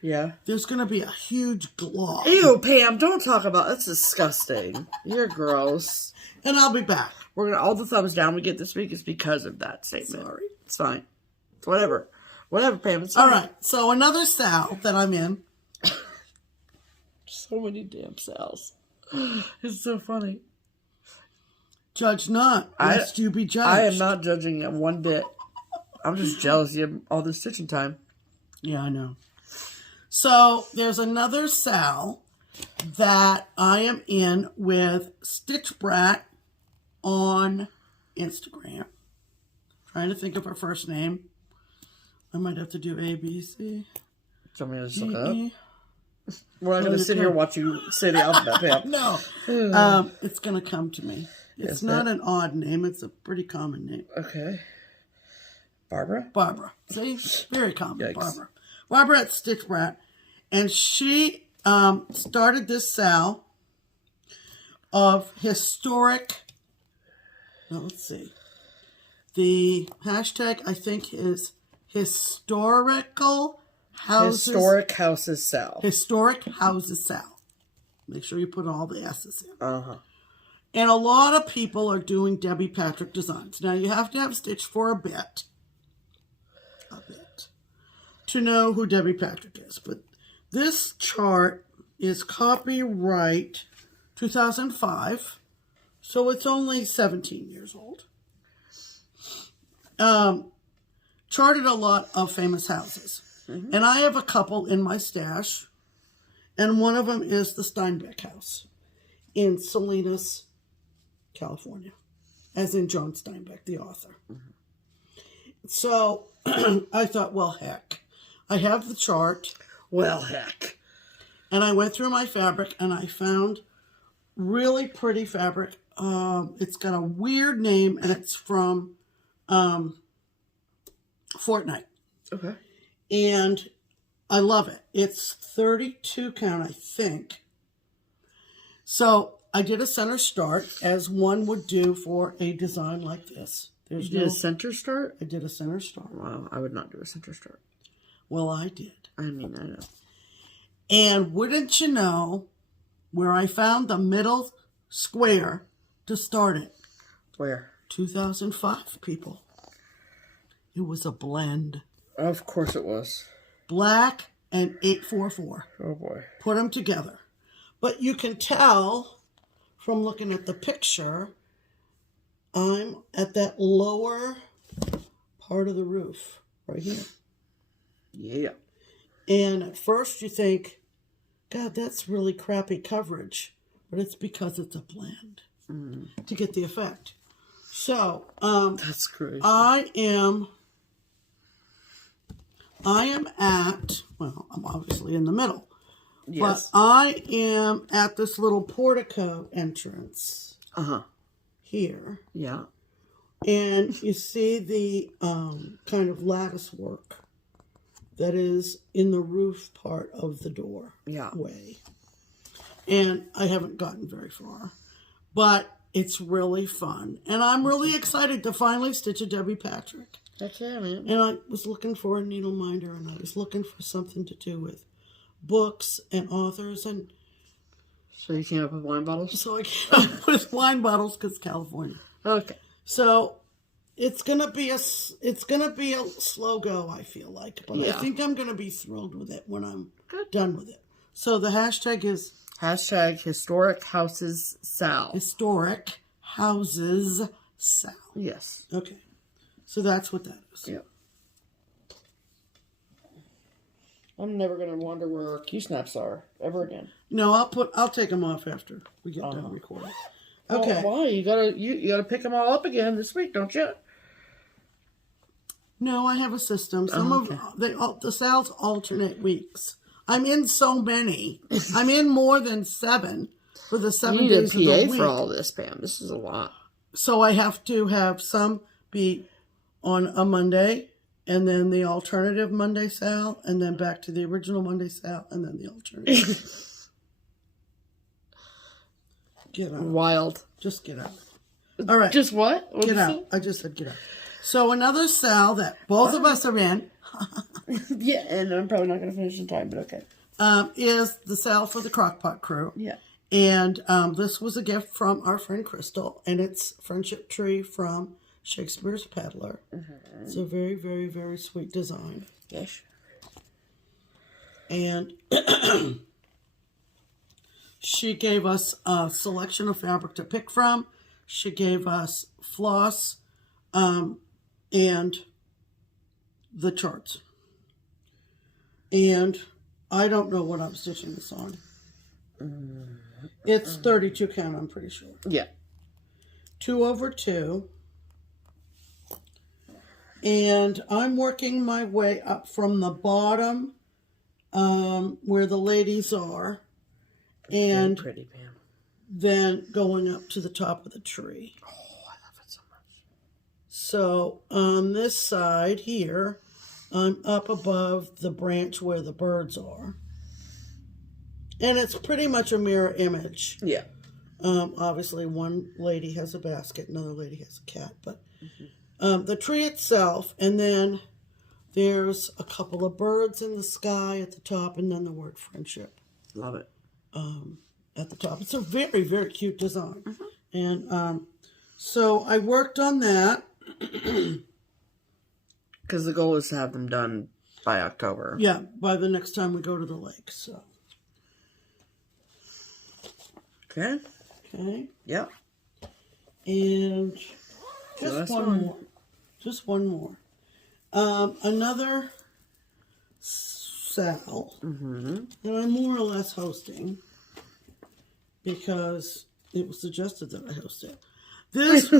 there's going to be a huge glob. Ew, Pam, don't talk about that's disgusting. You're gross. And I'll be back. We're going to, all the thumbs down we get this week is because of that statement. Sorry. It's fine. It's whatever. Whatever, Pam. It's fine. All right. So another Sal that I'm in. So many damn Sals. It's so funny. Judge not, lest you be judged. I am not judging it one bit. I'm just jealous you have all this stitching time. Yeah, I know. So there's another Sal that I am in with StitchBrat on Instagram. Trying to think of her first name. I might have to do A, B, C. Do you want me to just look it up? We're not going to sit here and watch you say the alphabet, Pam. No. It's going to come to me. It's not an odd name. It's a pretty common name. Okay. Barbara? Barbara. See? Very common. Yikes. Barbara. Barbara at StitchBrat. And she started this Sal of historic... Well, let's see. The hashtag, I think, is historical houses. Historic Houses SAL. Historic Houses SAL. Make sure you put all the S's in. Uh-huh. And a lot of people are doing Debbie Patrick designs. Now, you have to have stitched for a bit, to know who Debbie Patrick is. But this chart is copyright 2005, so it's only 17 years old. Charted a lot of famous houses. Mm-hmm. And I have a couple in my stash, and one of them is the Steinbeck house in Salinas, California, as in John Steinbeck, the author. Mm-hmm. So I thought, well, heck, I have the chart. Well, heck. And I went through my fabric and I found really pretty fabric. It's got a weird name and it's from Fortnite. Okay. And I love it. It's 32 count, I think. So I did a center start, as one would do for a design like this. You did a center start? I did a center start. Wow, I would not do a center start. Well, I did. I mean, I know. And wouldn't you know where I found the middle square to start it? Where? 2005, people. It was a blend. Of course it was. Black and 844. Oh boy. Put them together. But you can tell from looking at the picture, I'm at that lower part of the roof right here. Yeah. And at first you think, God, that's really crappy coverage. But it's because it's a blend to get the effect. So, that's crazy. I am at, well, I'm obviously in the middle. Yes. But I am at this little portico entrance. Here. Yeah. And you see the kind of lattice work that is in the roof part of the doorway. And I haven't gotten very far. But it's really fun. And I'm really excited to finally stitch a Debbie Patrick. Heck yeah, man. And I was looking for a needle minder, and I was looking for something to do with books and authors. And so you came up with wine bottles? So I came up with wine bottles because California. Okay. So it's gonna be a slow go, I feel like, but I think I'm gonna be thrilled with it when I'm done with it. So the hashtag is #Historic Houses SAL. Historic Houses SAL. Yes. Okay. So that's what that is. Yeah. I'm never gonna wonder where our key snaps are ever again. No, I'll take them off after we get done recording. Okay. Why? You gotta pick them all up again this week, don't you? No, I have a system. The sales alternate weeks. I'm in so many. I'm in more than 7 for the 7 days of the week. You need a PA for all this, Pam. This is a lot. So I have to have some be on a Monday, and then the alternative Monday sale, and then back to the original Monday sale, and then the alternative. Get out. Wild. Just get out. All right. Just what? Get out. I just said get out. So another sale that both of us are in. Yeah, and I'm probably not going to finish in time, but okay. Is the sale for the Crockpot crew. Yeah. And this was a gift from our friend Crystal, and it's Friendship Tree from Shakespeare's Peddler. It's a very, very, very sweet design. Yes. And she gave us a selection of fabric to pick from. She gave us floss and the charts. And I don't know what I'm stitching this on. It's 32 count, I'm pretty sure. Yeah. 2/2. And I'm working my way up from the bottom where the ladies are. And very pretty, Pam. Then going up to the top of the tree. Oh, I love it so much. So on this side here, I'm up above the branch where the birds are. And it's pretty much a mirror image. Yeah. Obviously, one lady has a basket, another lady has a cat. But the tree itself, and then there's a couple of birds in the sky at the top, and then the word friendship. Love it. At the top. It's a very, very cute design. And so I worked on that. Because the goal is to have them done by October. Yeah, by the next time we go to the lake. So. Okay. Okay. Yep. And just one more. Just one more. Another sale that I'm more or less hosting because it was suggested that I host it. This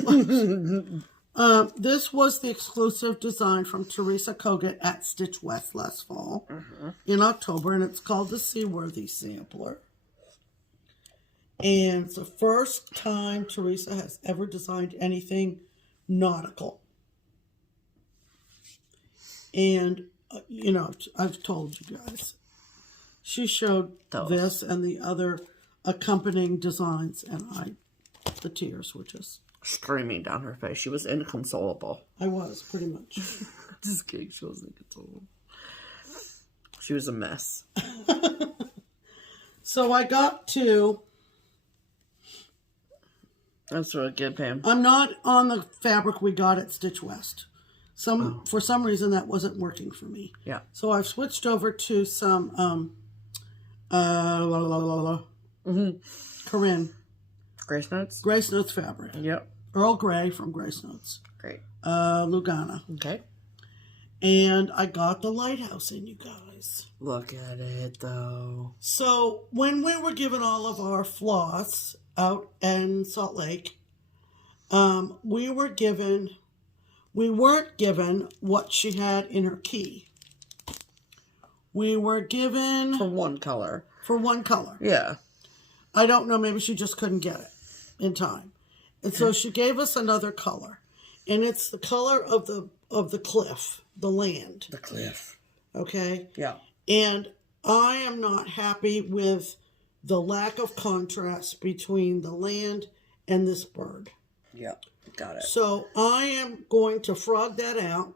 was the exclusive design from Teresa Kogut at Stitch West last fall in October, and it's called the Seaworthy Sampler. And it's the first time Teresa has ever designed anything nautical. And, you know, I've told you guys. She showed this and the other accompanying designs, and the tears were just streaming down her face. She was inconsolable. I was, pretty much. Just kidding. She wasn't inconsolable. She was a mess. So I got to... That's really good, Pam. I'm not on the fabric we got at Stitch West. For some reason that wasn't working for me. Yeah. So I've switched over to some Corinne. Grace Notes? Grace Notes fabric. Yep. Earl Grey from Grace Notes. Great. Lugana. Okay. And I got the lighthouse in, you guys. Look at it, though. So when we were given all of our floss out in Salt Lake, we weren't given what she had in her key. We were given... For one color. For one color. Yeah. I don't know, maybe she just couldn't get it in time. And so she gave us another color. And it's the color of the cliff, the land. The cliff. Okay? Yeah. And I am not happy with the lack of contrast between the land and this bird. Yeah, got it. So I am going to frog that out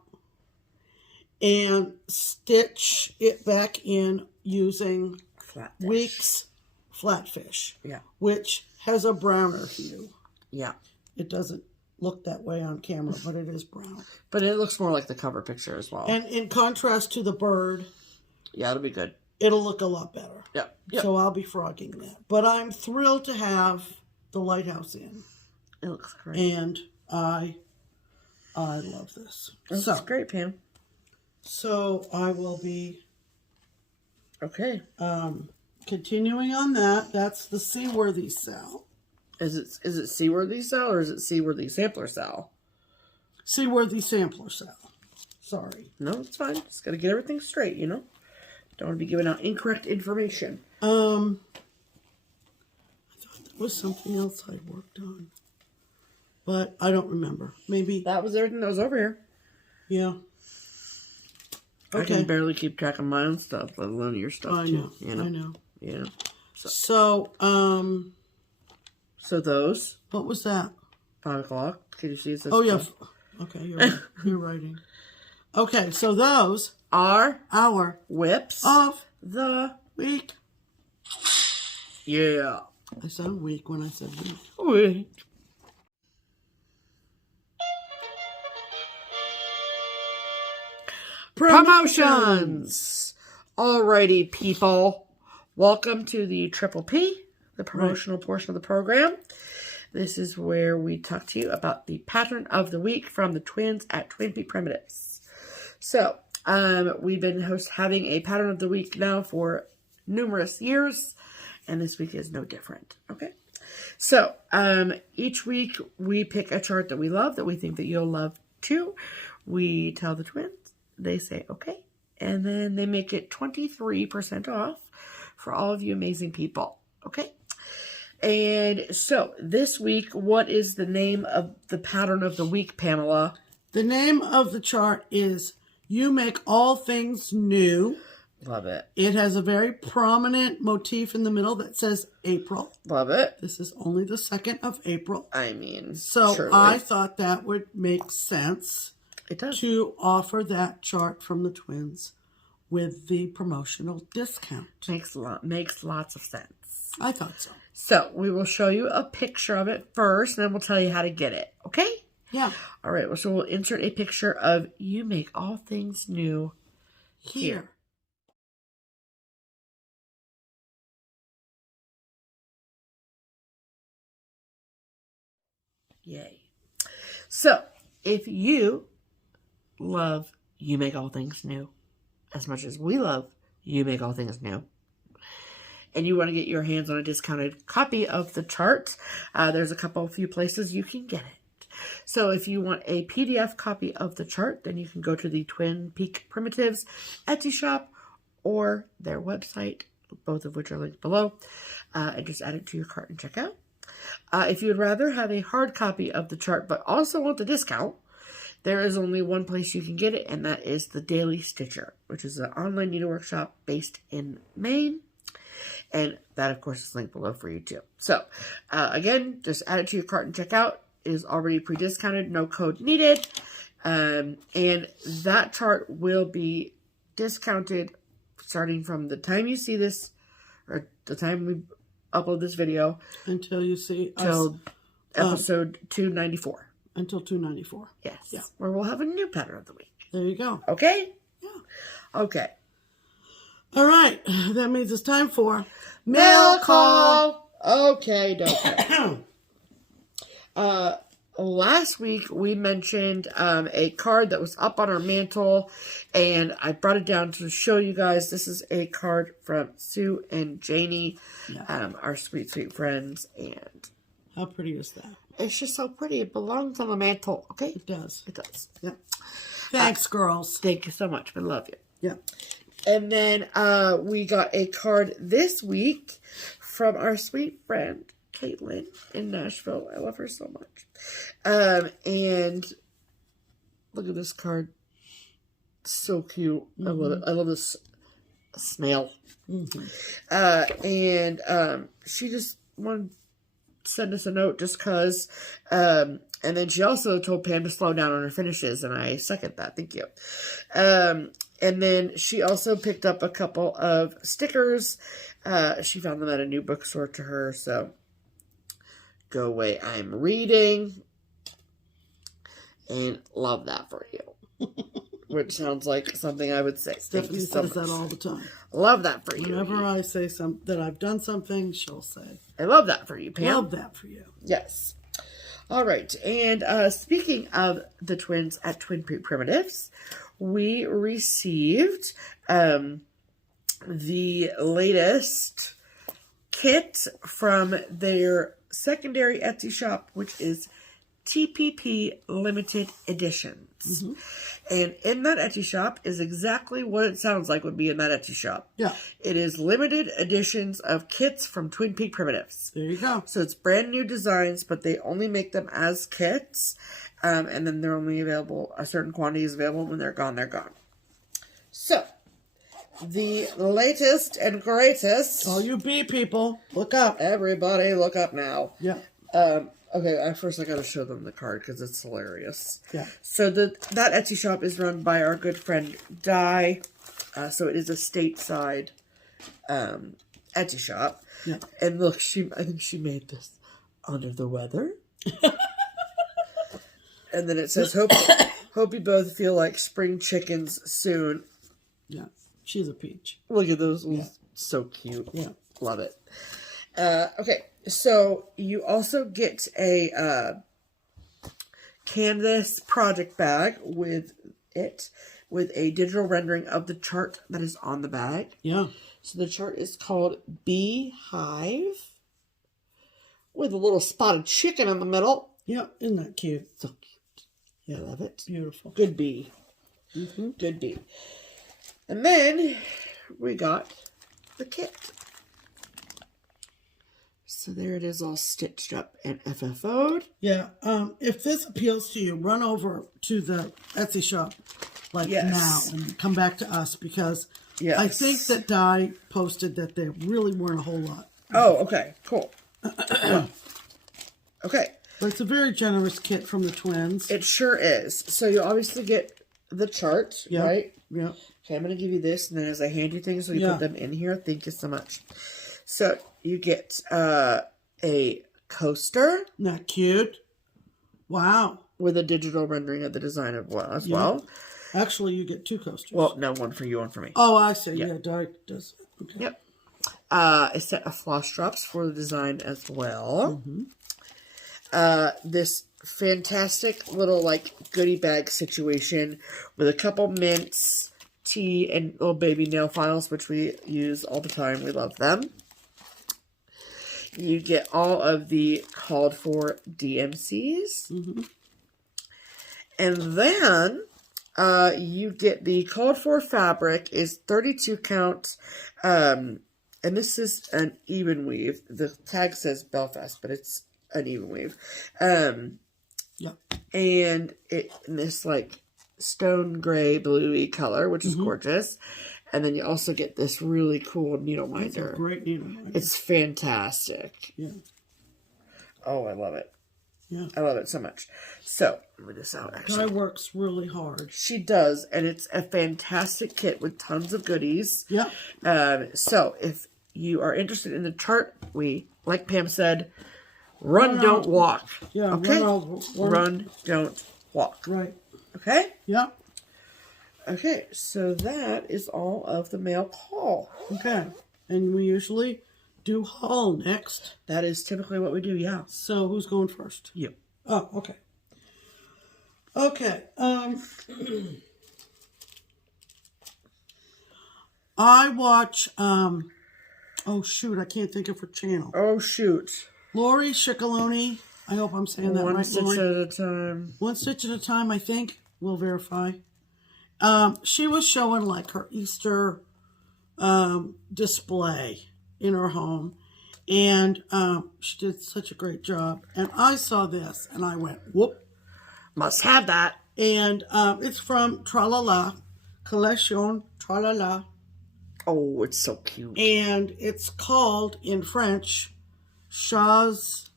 and stitch it back in using Flatfish. Weeks Flatfish. Yeah. Which has a browner hue. Yeah. It doesn't look that way on camera, but it is brown. But it looks more like the cover picture as well. And in contrast to the bird, yeah, it'll be good. It'll look a lot better. Yeah. Yep. So I'll be frogging that. But I'm thrilled to have the lighthouse in. It looks great. And I love this. That's great, Pam. So I will be okay. Continuing on that. That's the Seaworthy SAL. Is it Seaworthy SAL or is it Seaworthy Sampler SAL? Seaworthy Sampler SAL. Sorry. No, it's fine. Just got to get everything straight, you know? Don't want to be giving out incorrect information. I thought there was something else I worked on. But I don't remember. Maybe. That was everything that was over here. Yeah. Okay. I can barely keep track of my own stuff, let alone your stuff, too. I know. Yeah. So those. What was that? 5 o'clock. Can you see it says? Oh, yeah. Okay, you're right. You're writing. Okay, so those are our whips of the week. Yeah. I sound weak when I said week. Week. Promotions! Alrighty, people. Welcome to the Triple P, the promotional portion of the program. This is where we talk to you about the pattern of the week from the twins at Twin Peak Primitives. So, we've been having a pattern of the week now for numerous years, and this week is no different. Okay? So, each week we pick a chart that we love, that we think that you'll love too. We tell the twins. They say, okay. And then they make it 23% off for all of you amazing people. Okay. And so this week, what is the name of the pattern of the week, Pamela? The name of the chart is You Make All Things New. Love it. It has a very prominent motif in the middle that says April. Love it. This is only the 2nd of April. I mean, so surely. I thought that would make sense. It does. To offer that chart from the twins with the promotional discount. Makes lots of sense. I thought so. So we will show you a picture of it first, and then we'll tell you how to get it. Okay? Yeah. All right. So we'll insert a picture of You Make All Things New here. Yay. So if you love You Make All Things New as much as we love You Make All Things New, and you want to get your hands on a discounted copy of the chart, there's a few places you can get it. So if you want a PDF copy of the chart, then you can go to the Twin Peak Primitives Etsy shop or their website, both of which are linked below, and just add it to your cart and check out. If you would rather have a hard copy of the chart but also want the discount, there is only one place you can get it, and that is the Daily Stitcher, which is an online needlework shop based in Maine. And that, of course, is linked below for you, too. So, again, just add it to your cart and check out. It is already pre-discounted, no code needed. And that chart will be discounted starting from the time you see this, or the time we upload this video. Until you see till episode 294. until $2.94. Yes. Yeah. Where we'll have a new pattern of the week. There you go. Okay? Yeah. Okay. All right. That means it's time for Mail call. Okay, okay. Last week we mentioned a card that was up on our mantle, and I brought it down to show you guys. This is a card from Sue and Janie, our sweet, sweet friends, and how pretty is that? it's just so pretty. It belongs on the mantle. Okay, It does. it does. Yeah. Thanks, girls. Thank you so much. We love you. Yeah. And then we got a card this week from our sweet friend Caitlin in Nashville. I love her so much. And look at this card. So cute. I love it. I love this snail. And she just wanted to send us a note just because. And then she also told Pam to slow down on her finishes, and I second that. Thank you. And then she also picked up a couple of stickers. She found them at a new bookstore to her, so go away, I'm reading. And love that for you. Which sounds like something I would say. Stephanie says that all the time. Love that for you. Whenever I say that I've done something, she'll say, I love that for you, Pam. love that for you. Yes. All right. And speaking of the twins at Twin Peak Primitives, we received the latest kit from their secondary Etsy shop, which is TPP Limited Editions. And in that Etsy shop is exactly what it sounds like would be in that Etsy shop. Yeah. It is limited editions of kits from Twin Peak Primitives. There you go. So it's brand new designs, but they only make them as kits. And then they're only available, a certain quantity is available. When they're gone, they're gone. So, the latest and greatest. All you bee people, look up. Everybody look up now. Yeah. Okay, first I gotta show them the card because it's hilarious. Yeah. So that Etsy shop is run by our good friend Di. So it is a stateside Etsy shop. Yeah. And look, I think she made this under the weather. And then it says, hope you both feel like spring chickens soon. Yeah. She's a peach. Look at those. Yeah. So cute. Yeah. Love it. Okay. So you also get a canvas project bag with a digital rendering of the chart that is on the bag. Yeah. So the chart is called Beehive with a little spotted chicken in the middle. Yeah. Isn't that cute? So cute. Yeah, I love it. Beautiful. Good bee. Good bee. And then we got the kit. So there it is, all stitched up and FFO'd. Yeah. If this appeals to you, run over to the Etsy shop now and come back to us because I think that Di posted that there really weren't a whole lot. Oh, okay. Cool. Okay. But it's a very generous kit from the twins. It sure is. So you obviously get the chart, right? Yeah. Okay, I'm going to give you this, and then as I hand you things, so you put them in here. Thank you so much. So you get a coaster. Not cute. Wow. With a digital rendering of the design as well. Actually, you get two coasters. Well, no, one for you, one for me. Oh, I see. Yeah, Di does. Okay. Yep. A set of floss drops for the design as well. This fantastic little goodie bag situation with a couple mints, tea, and little baby nail files, which we use all the time. We love them. You get all of the called for DMCs. And then you get the called for fabric is 32 count. And this is an even weave. The tag says Belfast, but it's an even weave. And it in this stone gray bluey color, which is gorgeous. And then you also get this really cool needle minder. Great needle minder. It's fantastic. Yeah. Oh, I love it. Yeah. I love it so much. So, let me this out actually. Di works really hard. She does, and it's a fantastic kit with tons of goodies. Yeah. So, if you are interested in the chart, like Pam said, Run, don't walk. Yeah, okay? run. Run, don't walk. Right. Okay? Yep. Okay, so that is all of the mail call. Okay. And we usually do haul next. That is typically what we do, yeah. So who's going first? You. Oh, okay. Okay. I watch, oh shoot, I can't think of her channel. Oh shoot. Lori Ciccolone. I hope I'm saying that right, One stitch Lori. at a time. One stitch at a time, I think. We'll verify. She was showing like her Easter display in her home. And she did such a great job. And I saw this and I went, whoop. Must have that. And it's from Tralala, Collection Tralala. Oh, it's so cute. And it's called, in French, Chaz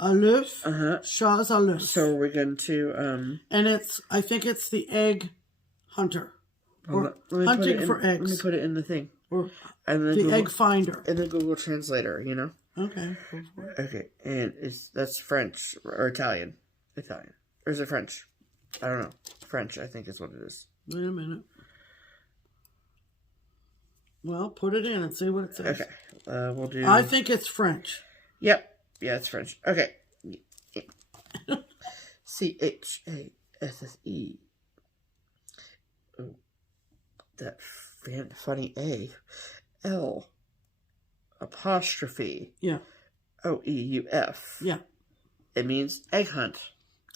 à l'œuf. Chaz à l'œuf. So we're going to... And it's, I think it's the egg hunter. Or hunting for eggs. Let me put it in the thing. Or and then the egg finder. In the Google Translator, you know? Okay. Okay, and that's French or Italian. Italian. Or is it French? I don't know. French, I think is what it is. Wait a minute. Well, put it in and see what it says. Okay. We'll do... I think it's French. Yep. Yeah, it's French. Okay. C-H-A-S-S-E. Oh, that funny A. L. Apostrophe. Yeah. O-E-U-F. Yeah. It means egg hunt.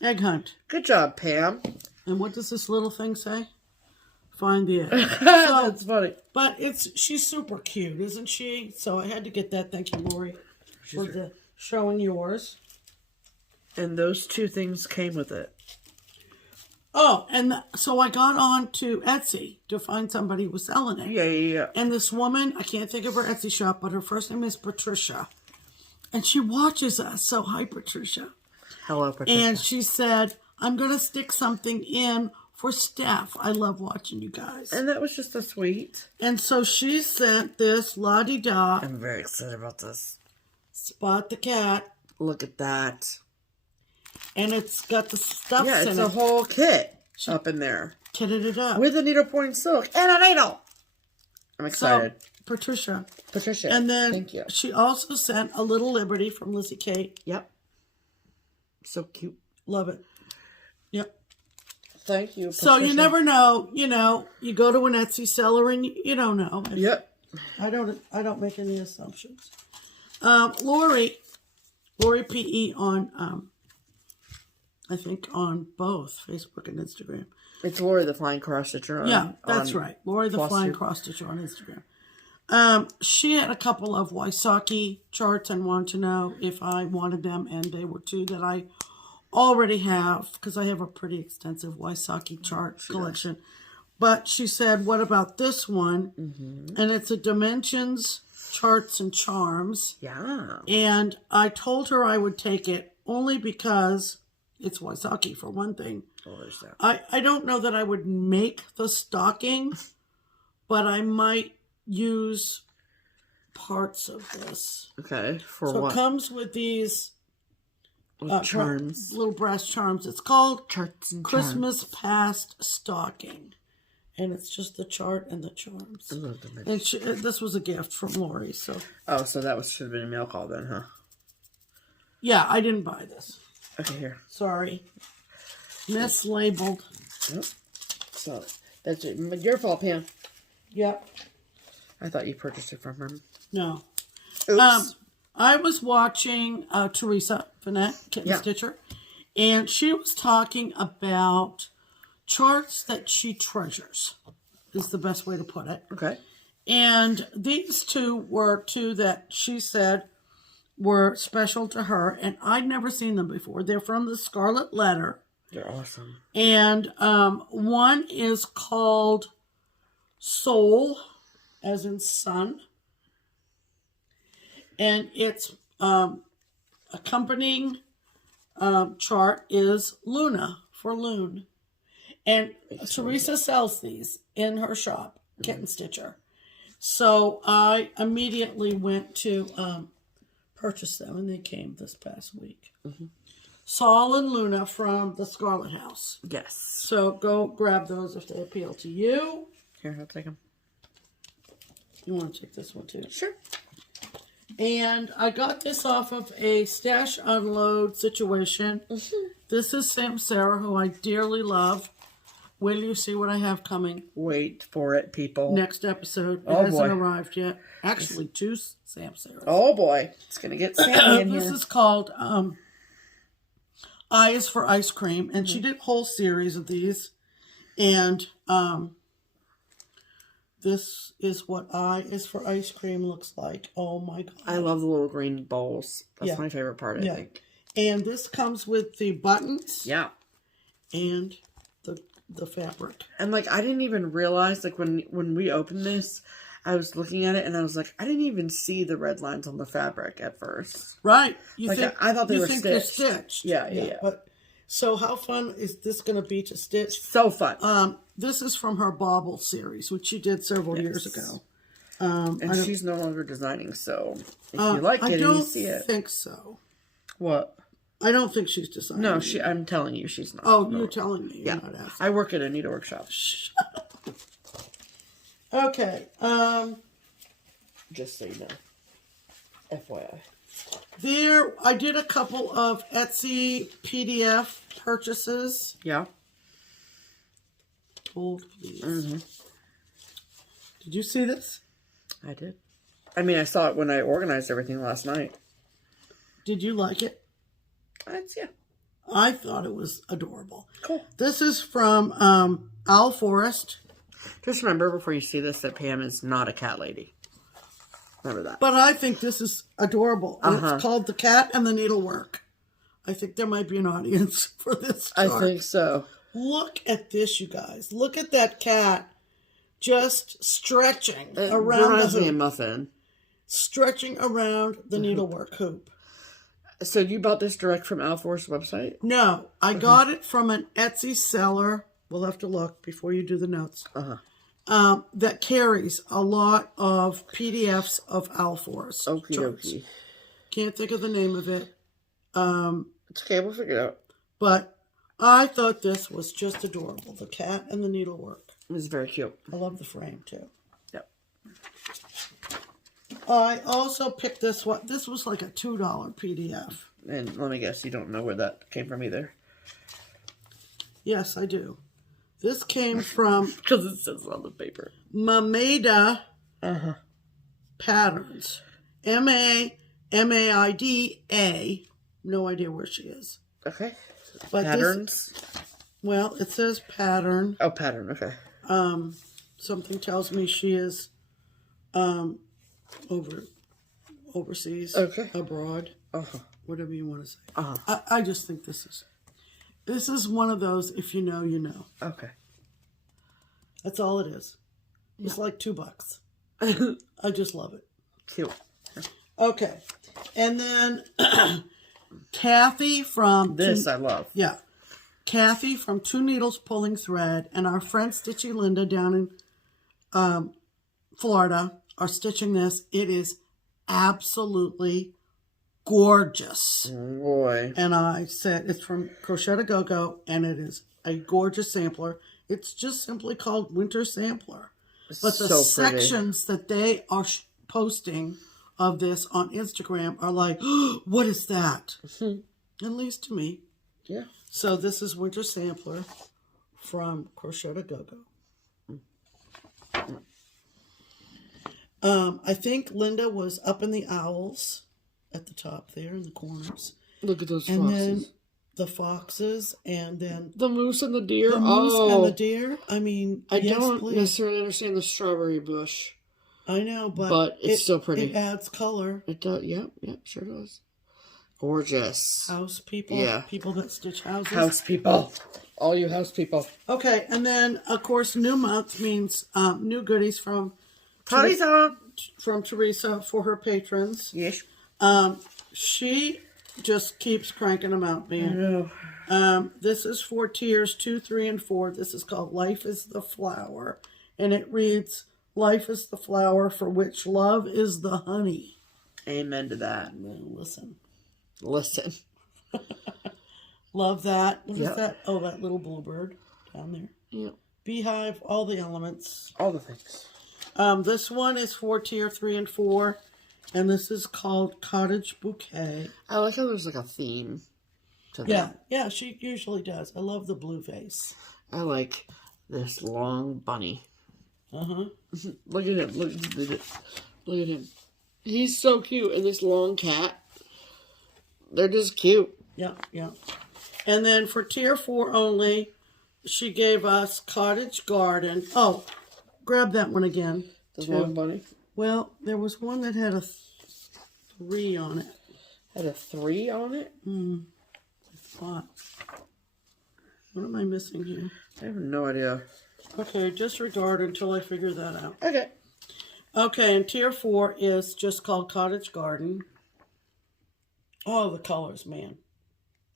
Egg hunt. Good job, Pam. And what does this little thing say? Find the egg. That's funny. But she's super cute, isn't she? So I had to get that. Thank you, Lori, for showing yours. And those two things came with it. Oh, and so I got on to Etsy to find somebody who was selling it. Yeah. And this woman, I can't think of her Etsy shop, but her first name is Patricia. And she watches us. So hi, Patricia. Hello, Patricia. And she said, I'm going to stick something in for Steph. I love watching you guys. And that was just a sweet. And so she sent this la-di-da. I'm very excited about this. Spot the cat. Look at that. And it's got the stuff in it. Yeah, it's a whole kit up in there. Kitted it up. With a needlepoint silk and a needle. I'm excited. So, Patricia. And then thank you. She also sent a little Liberty from Lizzie Kate. Yep. So cute. Love it. Yep. Thank you, Patricia. So you never know, you go to an Etsy seller and you don't know. Yep. I don't make any assumptions. Lori PE on I think on both Facebook and Instagram. It's Lori the Flying Cross Stitcher. Yeah, that's right. Lori the Flying Cross Stitcher on Instagram. She had a couple of Wysocki charts and wanted to know if I wanted them, and they were two that I already have because I have a pretty extensive Wysocki chart collection. But she said, what about this one? Mm-hmm. And it's a Dimensions Charts and Charms. Yeah. And I told her I would take it only because it's Wysocki for one thing. Oh, there's that. I don't know that I would make the stocking, but I might use parts of this. Okay, for so what? So it comes with these charms. Little brass charms. It's called Charts and Christmas Past Stocking. And it's just the chart and the charms. And this was a gift from Lori. So. Oh, so that should have been a mail call then, huh? Yeah, I didn't buy this. Okay, here. Sorry. Mislabeled. Yep. So, that's your fault, Pam. Yep. I thought you purchased it from her. No. Oops. I was watching Teresa Finette, Kitten Stitcher, and she was talking about charts that she treasures, is the best way to put it. Okay. And these two were two that she said were special to her, and I'd never seen them before. They're from the Scarlet Letter. They're awesome. And one is called Soul, as in sun. And its accompanying chart is Luna, for Loon. And Teresa sells these in her shop, Kitten Stitcher. So I immediately went to purchased them, and they came this past week. Saul and Luna from the Scarlet House. Yes. So go grab those if they appeal to you. Here, I'll take them. You want to take this one too? Sure. And I got this off of a stash unload situation. This is Sam Sarah, who I dearly love. Wait till you see what I have coming. Wait for it, people. Next episode. It Oh, hasn't boy. arrived yet. Actually, 2 Sam Sarahs. Oh, boy. It's going to get Sammy in This here. is called I is for Ice Cream. And she did a whole series of these. And this is what I is for Ice Cream looks like. Oh, my God. I love the little green bowls. That's my favorite part, I think. And this comes with the buttons. Yeah. And the fabric. And, like, I didn't even realize, like, when we opened this, I was looking at it, and I was like, I didn't even see the red lines on the fabric at first. Right. I thought they were they're stitched. stitched. Yeah. But so how fun is this going to be to stitch? So fun. This is from her Bauble series, which she did several years ago. And she's no longer designing, so if you like it and you see it. I don't think so. What? I don't think she's designing. No, I'm telling you, she's not. Oh, No. you're telling me. You're Yeah. not asking. I work at a needlework shop. Okay. Just so you know. FYI. I did a couple of Etsy PDF purchases. Yeah. Hold, please. Did you see this? I did. I mean, I saw it when I organized everything last night. Did you like it? Yeah. I thought it was adorable. Cool. This is from Owl Forest. Just remember before you see this that Pam is not a cat lady. Remember that. But I think this is adorable. And it's called The Cat and the Needlework. I think there might be an audience for this chart. I think so. Look at this, you guys. Look at that cat just stretching It around reminds the me of hoop. Muffin. Stretching around the needlework hoop. So you bought this direct from Alfor's website? No, I got it from an Etsy seller. We'll have to look before you do the notes. That carries a lot of PDFs of Alfor's Okie charts. dokie. Can't think of the name of it. It's okay, we'll figure it out. But I thought this was just adorable. The cat and the needlework. It was very cute. I love the frame too. Yep. I also picked this one. This was like a $2 PDF. And let me guess, you don't know where that came from either. Yes, I do. This came from Because it says on the paper. Maida Patterns. Maida. No idea where she is. Okay. But Patterns? Well, it says pattern. Oh, pattern, okay. Something tells me she is overseas, abroad, whatever you want to say. I just think this is one of those, if you know, you know. Okay. That's all it is. It's like $2. I just love it. Cute. Okay. And then Kathy from... This I love. Yeah. Kathy from Two Needles Pulling Thread and our friend Stitchy Linda down in Florida are stitching this. It is absolutely gorgeous. Boy. And I said it's from Crochet to Go-Go, and it is a gorgeous sampler. It's just simply called Winter Sampler. But the sections that they are posting of this on Instagram are like, oh, what is that? At least to me. Yeah. So this is Winter Sampler from Crochet to Go-Go. I think Linda was up in the owls at the top there in the corners. Look at those and foxes. Then the foxes, and then the moose and the deer. The moose and the deer. I mean, I don't necessarily understand the strawberry bush. I know, but it's still pretty. It adds color. It does. Yep, sure does. Gorgeous. House people. Yeah. People that stitch houses. House people. All you house people. Okay, and then, of course, new month means new goodies from Teresa for her patrons. Yes. She just keeps cranking them out, man. This is for tiers 2, 3, and 4. This is called Life is the Flower. And it reads, Life is the flower for which love is the honey. Amen to that. Listen. Love that. What is that? Oh, that little bluebird down there. Yep. Beehive, all the elements. All the things. This one is for tier 3 and 4, and this is called Cottage Bouquet. I like how there's like a theme to that. Yeah, she usually does. I love the blue vase. I like this long bunny. Uh-huh. Look at him. Look at him. He's so cute. And this long cat. They're just cute. Yeah. And then for tier 4 only, she gave us Cottage Garden. Oh, grab that one again. The long bunny? Well, there was one that had a 3 on it. Had a 3 on it? I thought. What am I missing here? I have no idea. Okay, disregard until I figure that out. Okay. Okay, and tier 4 is just called Cottage Garden. Oh, the colors, man.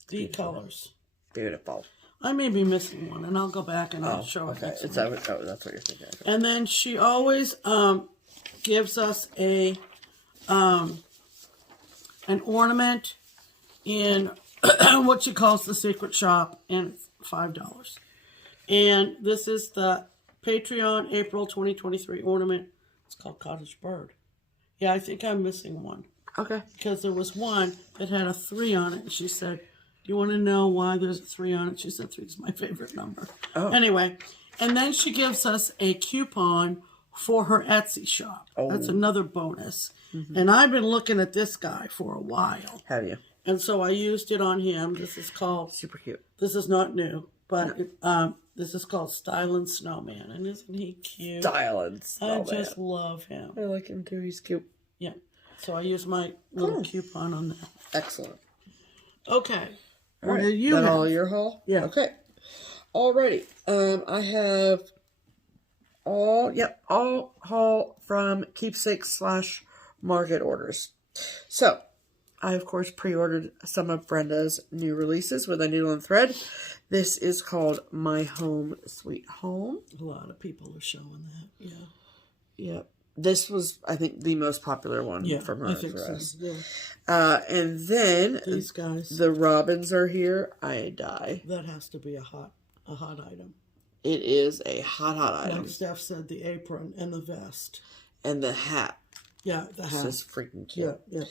The colors. Beautiful. I may be missing one, and I'll go back and I'll show it. Okay, that's what you're thinking. Okay. And then she always gives us an ornament in what she calls the secret shop, and it's $5. And this is the Patreon April 2023 ornament. It's called Cottage Bird. Yeah, I think I'm missing one. Okay. Because there was one that had a 3 on it, and she said, "Do you want to know why there's a 3 on it?" She said 3 is my favorite number. Oh. Anyway, and then she gives us a coupon for her Etsy shop. Oh. That's another bonus. Mm-hmm. And I've been looking at this guy for a while. Have you? And so I used it on him. This is called... Super cute. This is not new, but this is called Stylin' Snowman. And isn't he cute? Stylin' Snowman. I just love him. I like him too. He's cute. Yeah. So I used my little coupon on that. Excellent. Okay. What do you have? All your haul? Yeah. Okay. Alrighty. I have all haul from Keepsakes/Market orders. So, I of course pre-ordered some of Brenda's new releases with a needle and thread. This is called My Home Sweet Home. A lot of people are showing that. Yeah. Yep. This was, I think, the most popular one from her for us. Yeah. And then these guys, the robins are here. I die. That has to be a hot item. It is a hot item. Like Steph said, the apron and the vest and the hat. Yeah, the hat. This is freaking cute. Yeah.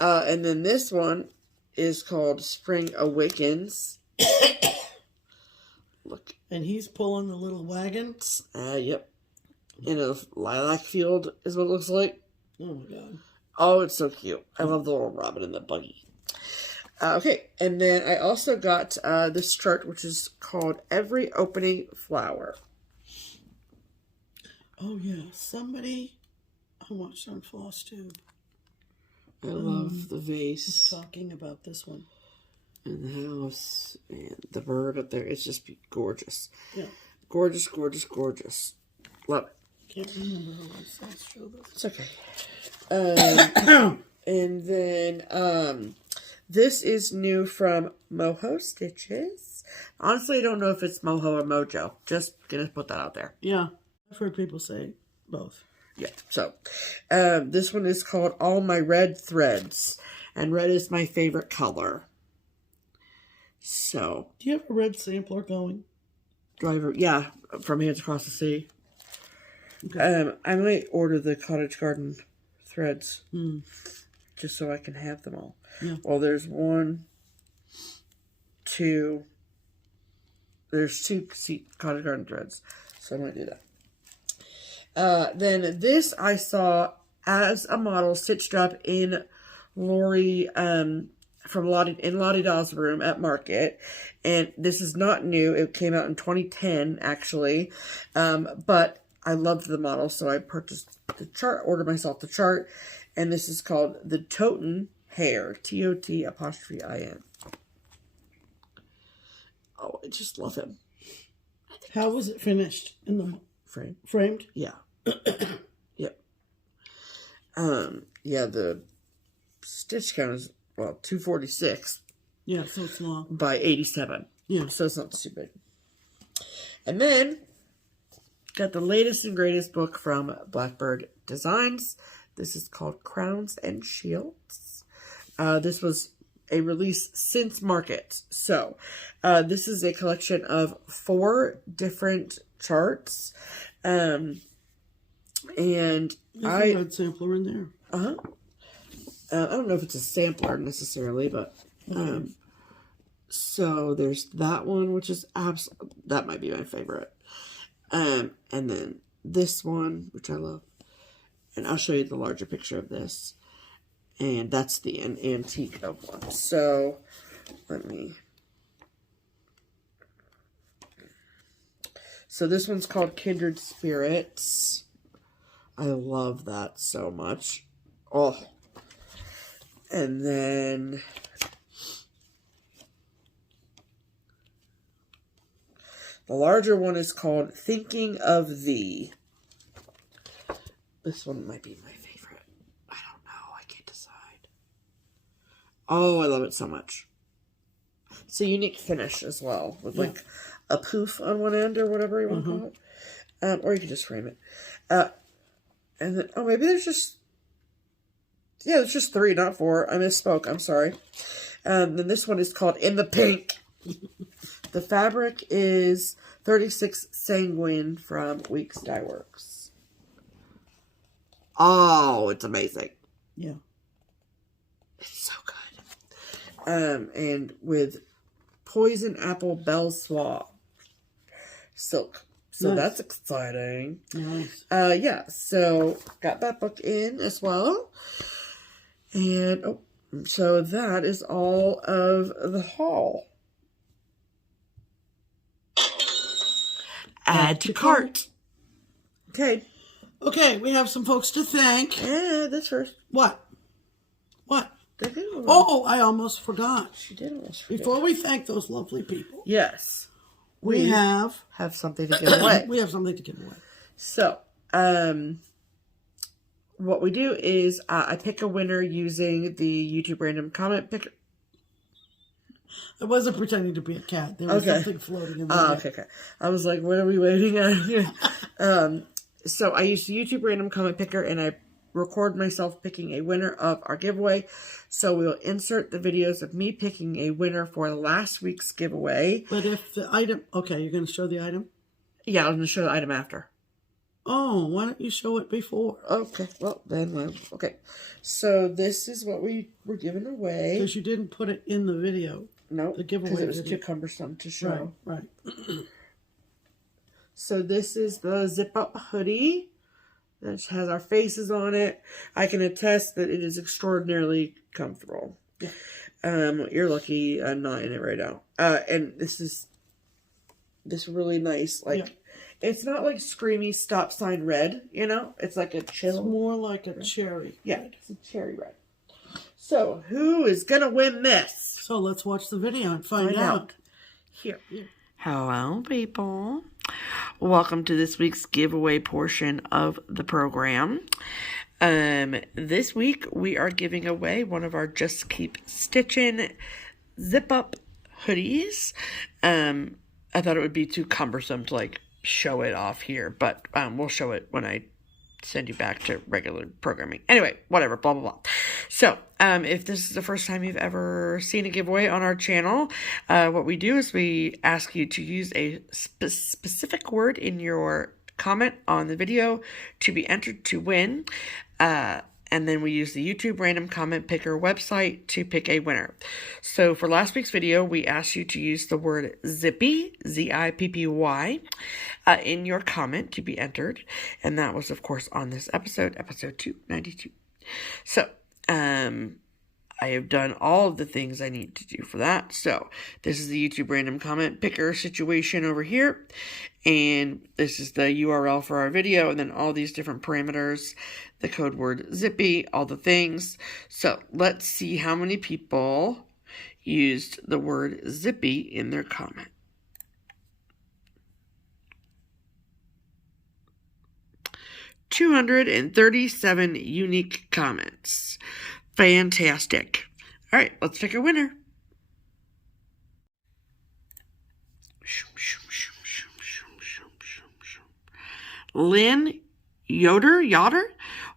And then this one is called Spring Awakens. Look, and he's pulling the little wagon. Yep. In a lilac field is what it looks like. Oh my god. Oh, it's so cute. I love the little robin in the buggy. Okay, and then I also got this chart, which is called Every Opening Flower. Oh yeah, somebody I watched on FlossTube. I love the vase. Talking about this one. And the house and the bird up there. It's just gorgeous. Yeah. Gorgeous, gorgeous, gorgeous. Love it. Can't remember who I saw show this. It's okay. And then this is new from Moho Stitches. Honestly, I don't know if it's Moho or Mojo. Just gonna put that out there. Yeah. I've heard people say both. Yeah. So this one is called All My Red Threads. And red is my favorite color. So. Do you have a red sampler going? Driver, yeah, from Hands Across the Sea. Okay. I might order the Cottage Garden threads just so I can have them all. Yeah. Well, there's two Cottage Garden threads, so I might do that. Then this I saw as a model stitched up in Lori from Lottie Daw's room at Market, and this is not new. It came out in 2010 actually, but I loved the model, so I purchased the chart, ordered myself the chart, and this is called the Toten Hair, TOT''IN. Oh, I just love him. How was it finished? In the frame? Framed? Yeah. Yep. Yeah, the stitch count is, 246. Yeah, so it's long. By 87. Yeah. So it's not too big. And then got the latest and greatest book from Blackbird Designs. This is called Crowns and Shields. This was a release since market. So this is a collection of 4 different charts. And There's a red sampler in there. I don't know if it's a sampler necessarily, but so there's that one, which is that might be my favorite. And then this one, which I love, and I'll show you the larger picture of this. And that's the antique of one. So so this one's called Kindred Spirits. I love that so much. Oh. And then the larger one is called Thinking of Thee. This one might be my favorite. I don't know. I can't decide. Oh, I love it so much. It's a unique finish as well, with like a poof on one end or whatever you want to call it. Or you can just frame it. And then, oh, maybe there's just, yeah, there's just 3, not 4. I misspoke. I'm sorry. Then this one is called In the Pink. The fabric is 36 Sanguine from Weeks Dye Works. Oh, it's amazing. Yeah. It's so good. And with Poison Apple Belsoir silk. So that's exciting. Nice. Yeah, so got that book in as well. And so that is all of the haul. Add to cart. Okay. Okay, we have some folks to thank. Yeah, this first. What? Oh, I almost forgot. She did almost forget. Before we thank those lovely people. Yes. We have something to give away. We have something to give away. So, what we do is I pick a winner using the YouTube random comment picker. I wasn't pretending to be a cat. There was something floating in there. Okay. I was like, what are we waiting on here? So I use the YouTube random comment picker and I record myself picking a winner of our giveaway. So we'll insert the videos of me picking a winner for last week's giveaway. But if the item, okay, you're going to show the item? Yeah, I'm going to show the item after. Oh, why don't you show it before? Okay, well, then, okay. So this is what we were giving away. Because you didn't put it in the video. No, the giveaway because it was video. too cumbersome to show. Right. So this is the zip-up hoodie that has our faces on it. I can attest that it is extraordinarily comfortable. Yeah. You're lucky I'm not in it right now. And this is this really nice, like, it's not like screamy stop sign red, you know? It's like a chill. It's more like a cherry. Yeah, it's a cherry red. So, who is going to win this? So, let's watch the video and find out. Here. Hello, people. Welcome to this week's giveaway portion of the program. This week, we are giving away one of our Just Keep Stitchin' zip-up hoodies. I thought it would be too cumbersome to, like, show it off here, but we'll show it when I send you back to regular programming. Anyway, whatever, blah, blah, blah. So, if this is the first time you've ever seen a giveaway on our channel, what we do is we ask you to use a specific word in your comment on the video to be entered to win. And then we use the YouTube random comment picker website to pick a winner. So for last week's video, we asked you to use the word zippy, Z-I-P-P-Y, in your comment to be entered. And that was, of course, on this episode 292. So, I have done all of the things I need to do for that. So this is the YouTube random comment picker situation over here. And this is the URL for our video. And then all these different parameters, the code word zippy, all the things. So let's see how many people used the word zippy in their comment. $237 unique comments. Fantastic. All right, let's pick a winner. Lyn Yotter?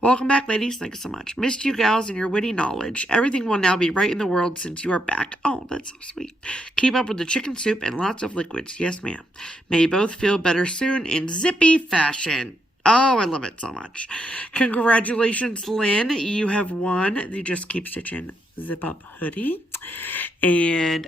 Welcome back, ladies. Thanks so much. Missed you gals and your witty knowledge. Everything will now be right in the world since you are back. Oh, that's so sweet. Keep up with the chicken soup and lots of liquids. Yes, ma'am. May you both feel better soon in zippy fashion. Oh, I love it so much. Congratulations, Lyn. You have won the Just Keep Stitchin Zip Up hoodie. And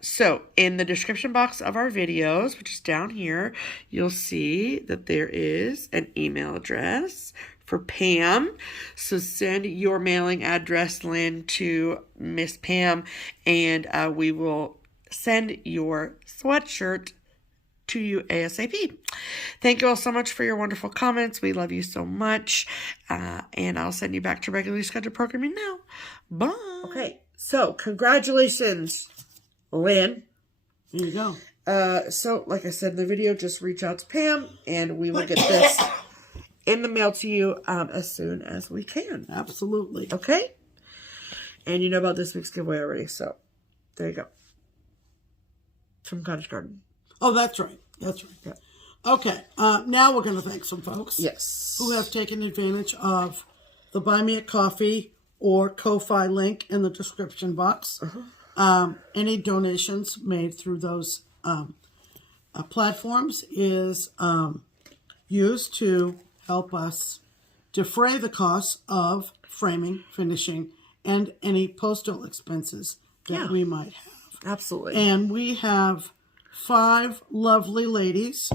so in the description box of our videos, which is down here, you'll see that there is an email address for Pam. So send your mailing address, Lyn, to Miss Pam, and we will send your sweatshirt to you ASAP. Thank you all so much for your wonderful comments. We love you so much. And I'll send you back to regularly scheduled programming now. Bye. Okay, so congratulations, Lyn. Here you go. So like I said in the video, just reach out to Pam and we will get this in the mail to you as soon as we can. Absolutely. Okay? And you know about this week's giveaway already, so there you go. From Cottage Garden. Oh, that's right. That's right. Yeah. Okay. Now we're going to thank some folks. Yes. Who have taken advantage of the Buy Me a Coffee or Ko-Fi link in the description box. Any donations made through those platforms is used to help us defray the costs of framing, finishing, and any postal expenses that we might have. Absolutely. And we have 5 lovely ladies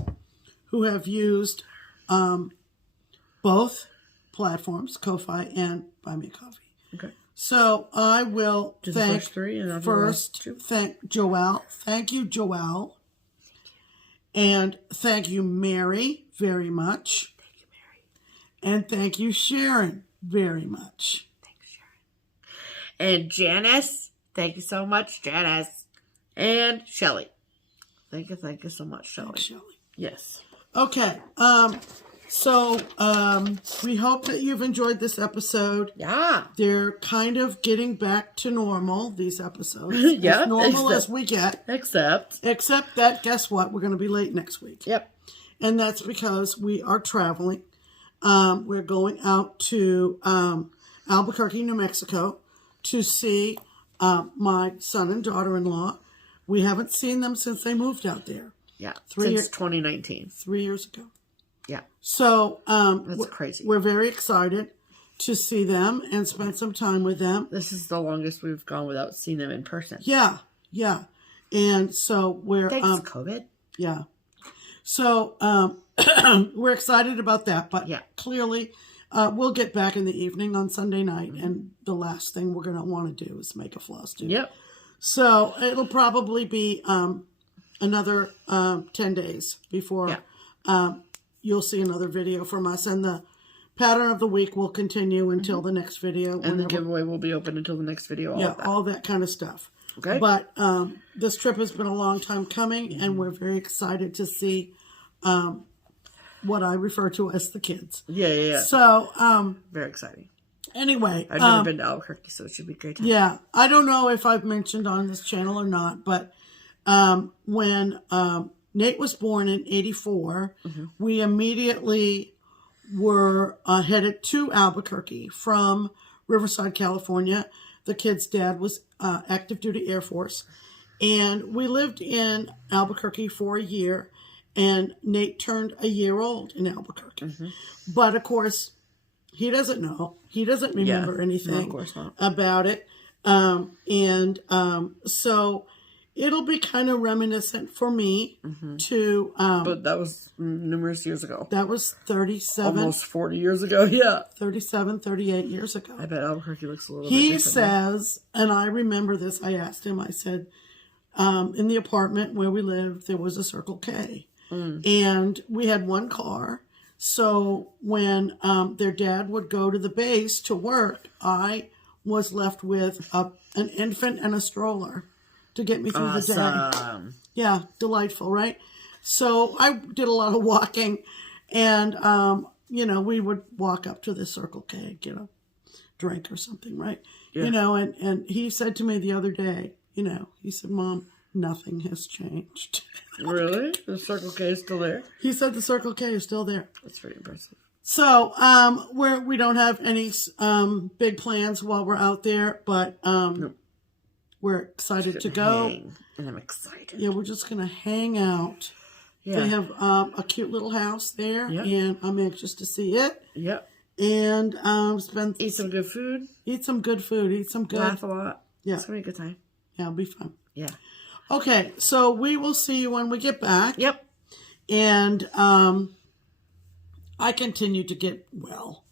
who have used both platforms, Ko-Fi and Buy Me a Coffee. Okay. So I will thank first thank Joelle. Thank you, Joelle. And thank you, Mary, very much. Thank you, Mary. And thank you, Sharon, very much. Thanks, Sharon. And Janice. Thank you so much, Janice. And Shelly. Thank you so much, Shelly. Thanks, Shelley. Yes. Okay. So we hope that you've enjoyed this episode. Yeah. They're kind of getting back to normal, these episodes. Yeah. As normal as we get. Except that, guess what? We're going to be late next week. Yep. And that's because we are traveling. We're going out to Albuquerque, New Mexico to see my son and daughter-in-law. We haven't seen them since they moved out there. Yeah. Since 2019. 3 years ago. Yeah. So that's crazy. We're very excited to see them and spend some time with them. This is the longest we've gone without seeing them in person. Yeah, yeah. And so we're thanks COVID. Yeah. So we're excited about that, but clearly we'll get back in the evening on Sunday night, and the last thing we're going to want to do is make a FlossTube. Yep. So it'll probably be another 10 days before you'll see another video from us, and the pattern of the week will continue until the next video. And the giveaway will be open until the next video. All that kind of stuff. Okay. But this trip has been a long time coming, and we're very excited to see what I refer to as the kids. Yeah. So very exciting. Anyway, I've never been to Albuquerque, so it should be great. Yeah, I don't know if I've mentioned on this channel or not, but when Nate was born in '84, we immediately were headed to Albuquerque from Riverside, California. The kid's dad was active duty Air Force, and we lived in Albuquerque for a year. And Nate turned a year old in Albuquerque, but of course, he doesn't know. He doesn't remember anything about it. So it'll be kind of reminiscent for me to... but that was numerous years ago. That was 37... Almost 40 years ago, yeah. 37, 38 years ago. I bet Albuquerque looks a little bit He different. says, and I remember this, I asked him, I said, in the apartment where we lived, there was a Circle K. And we had one car. So when their dad would go to the base to work, I was left with an infant and a stroller to get me through the day. Yeah, delightful, right? So I did a lot of walking, and we would walk up to the Circle K, get a drink or something, right? Yeah. And he said to me the other day, he said, "Mom, nothing has changed." Really? The Circle K is still there? He said the Circle K is still there. That's very impressive. So, we don't have any big plans while we're out there, but we're excited to go. And I'm excited. Yeah, we're just going to hang out. Yeah. They have a cute little house there, and I'm anxious to see it. Yep. And eat some good food. Eat some good food. Eat some good. Laugh a lot. Yeah. It's going to be a good time. Yeah, it'll be fun. Yeah. Okay, so we will see you when we get back. Yep. And I continue to get well.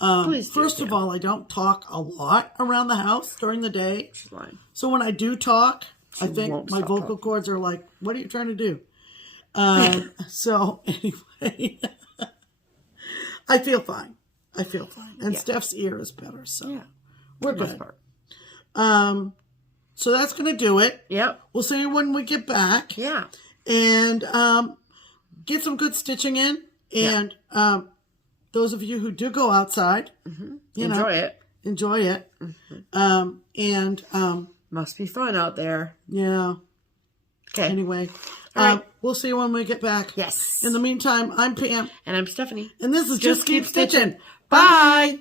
Please do, first of all, I don't talk a lot around the house during the day. She's lying. So when I do talk, I She think won't my stop vocal talking. cords are like, what are you trying to do? So anyway, I feel fine. And Steph's ear is better, so we're good. So that's going to do it. Yep. We'll see you when we get back. Yeah. And get some good stitching in. And those of you who do go outside, enjoy it. Must be fun out there. Yeah. Okay. Anyway, All right. We'll see you when we get back. Yes. In the meantime, I'm Pam. And I'm Stephanie. And this is Just Keep Stitching. Bye.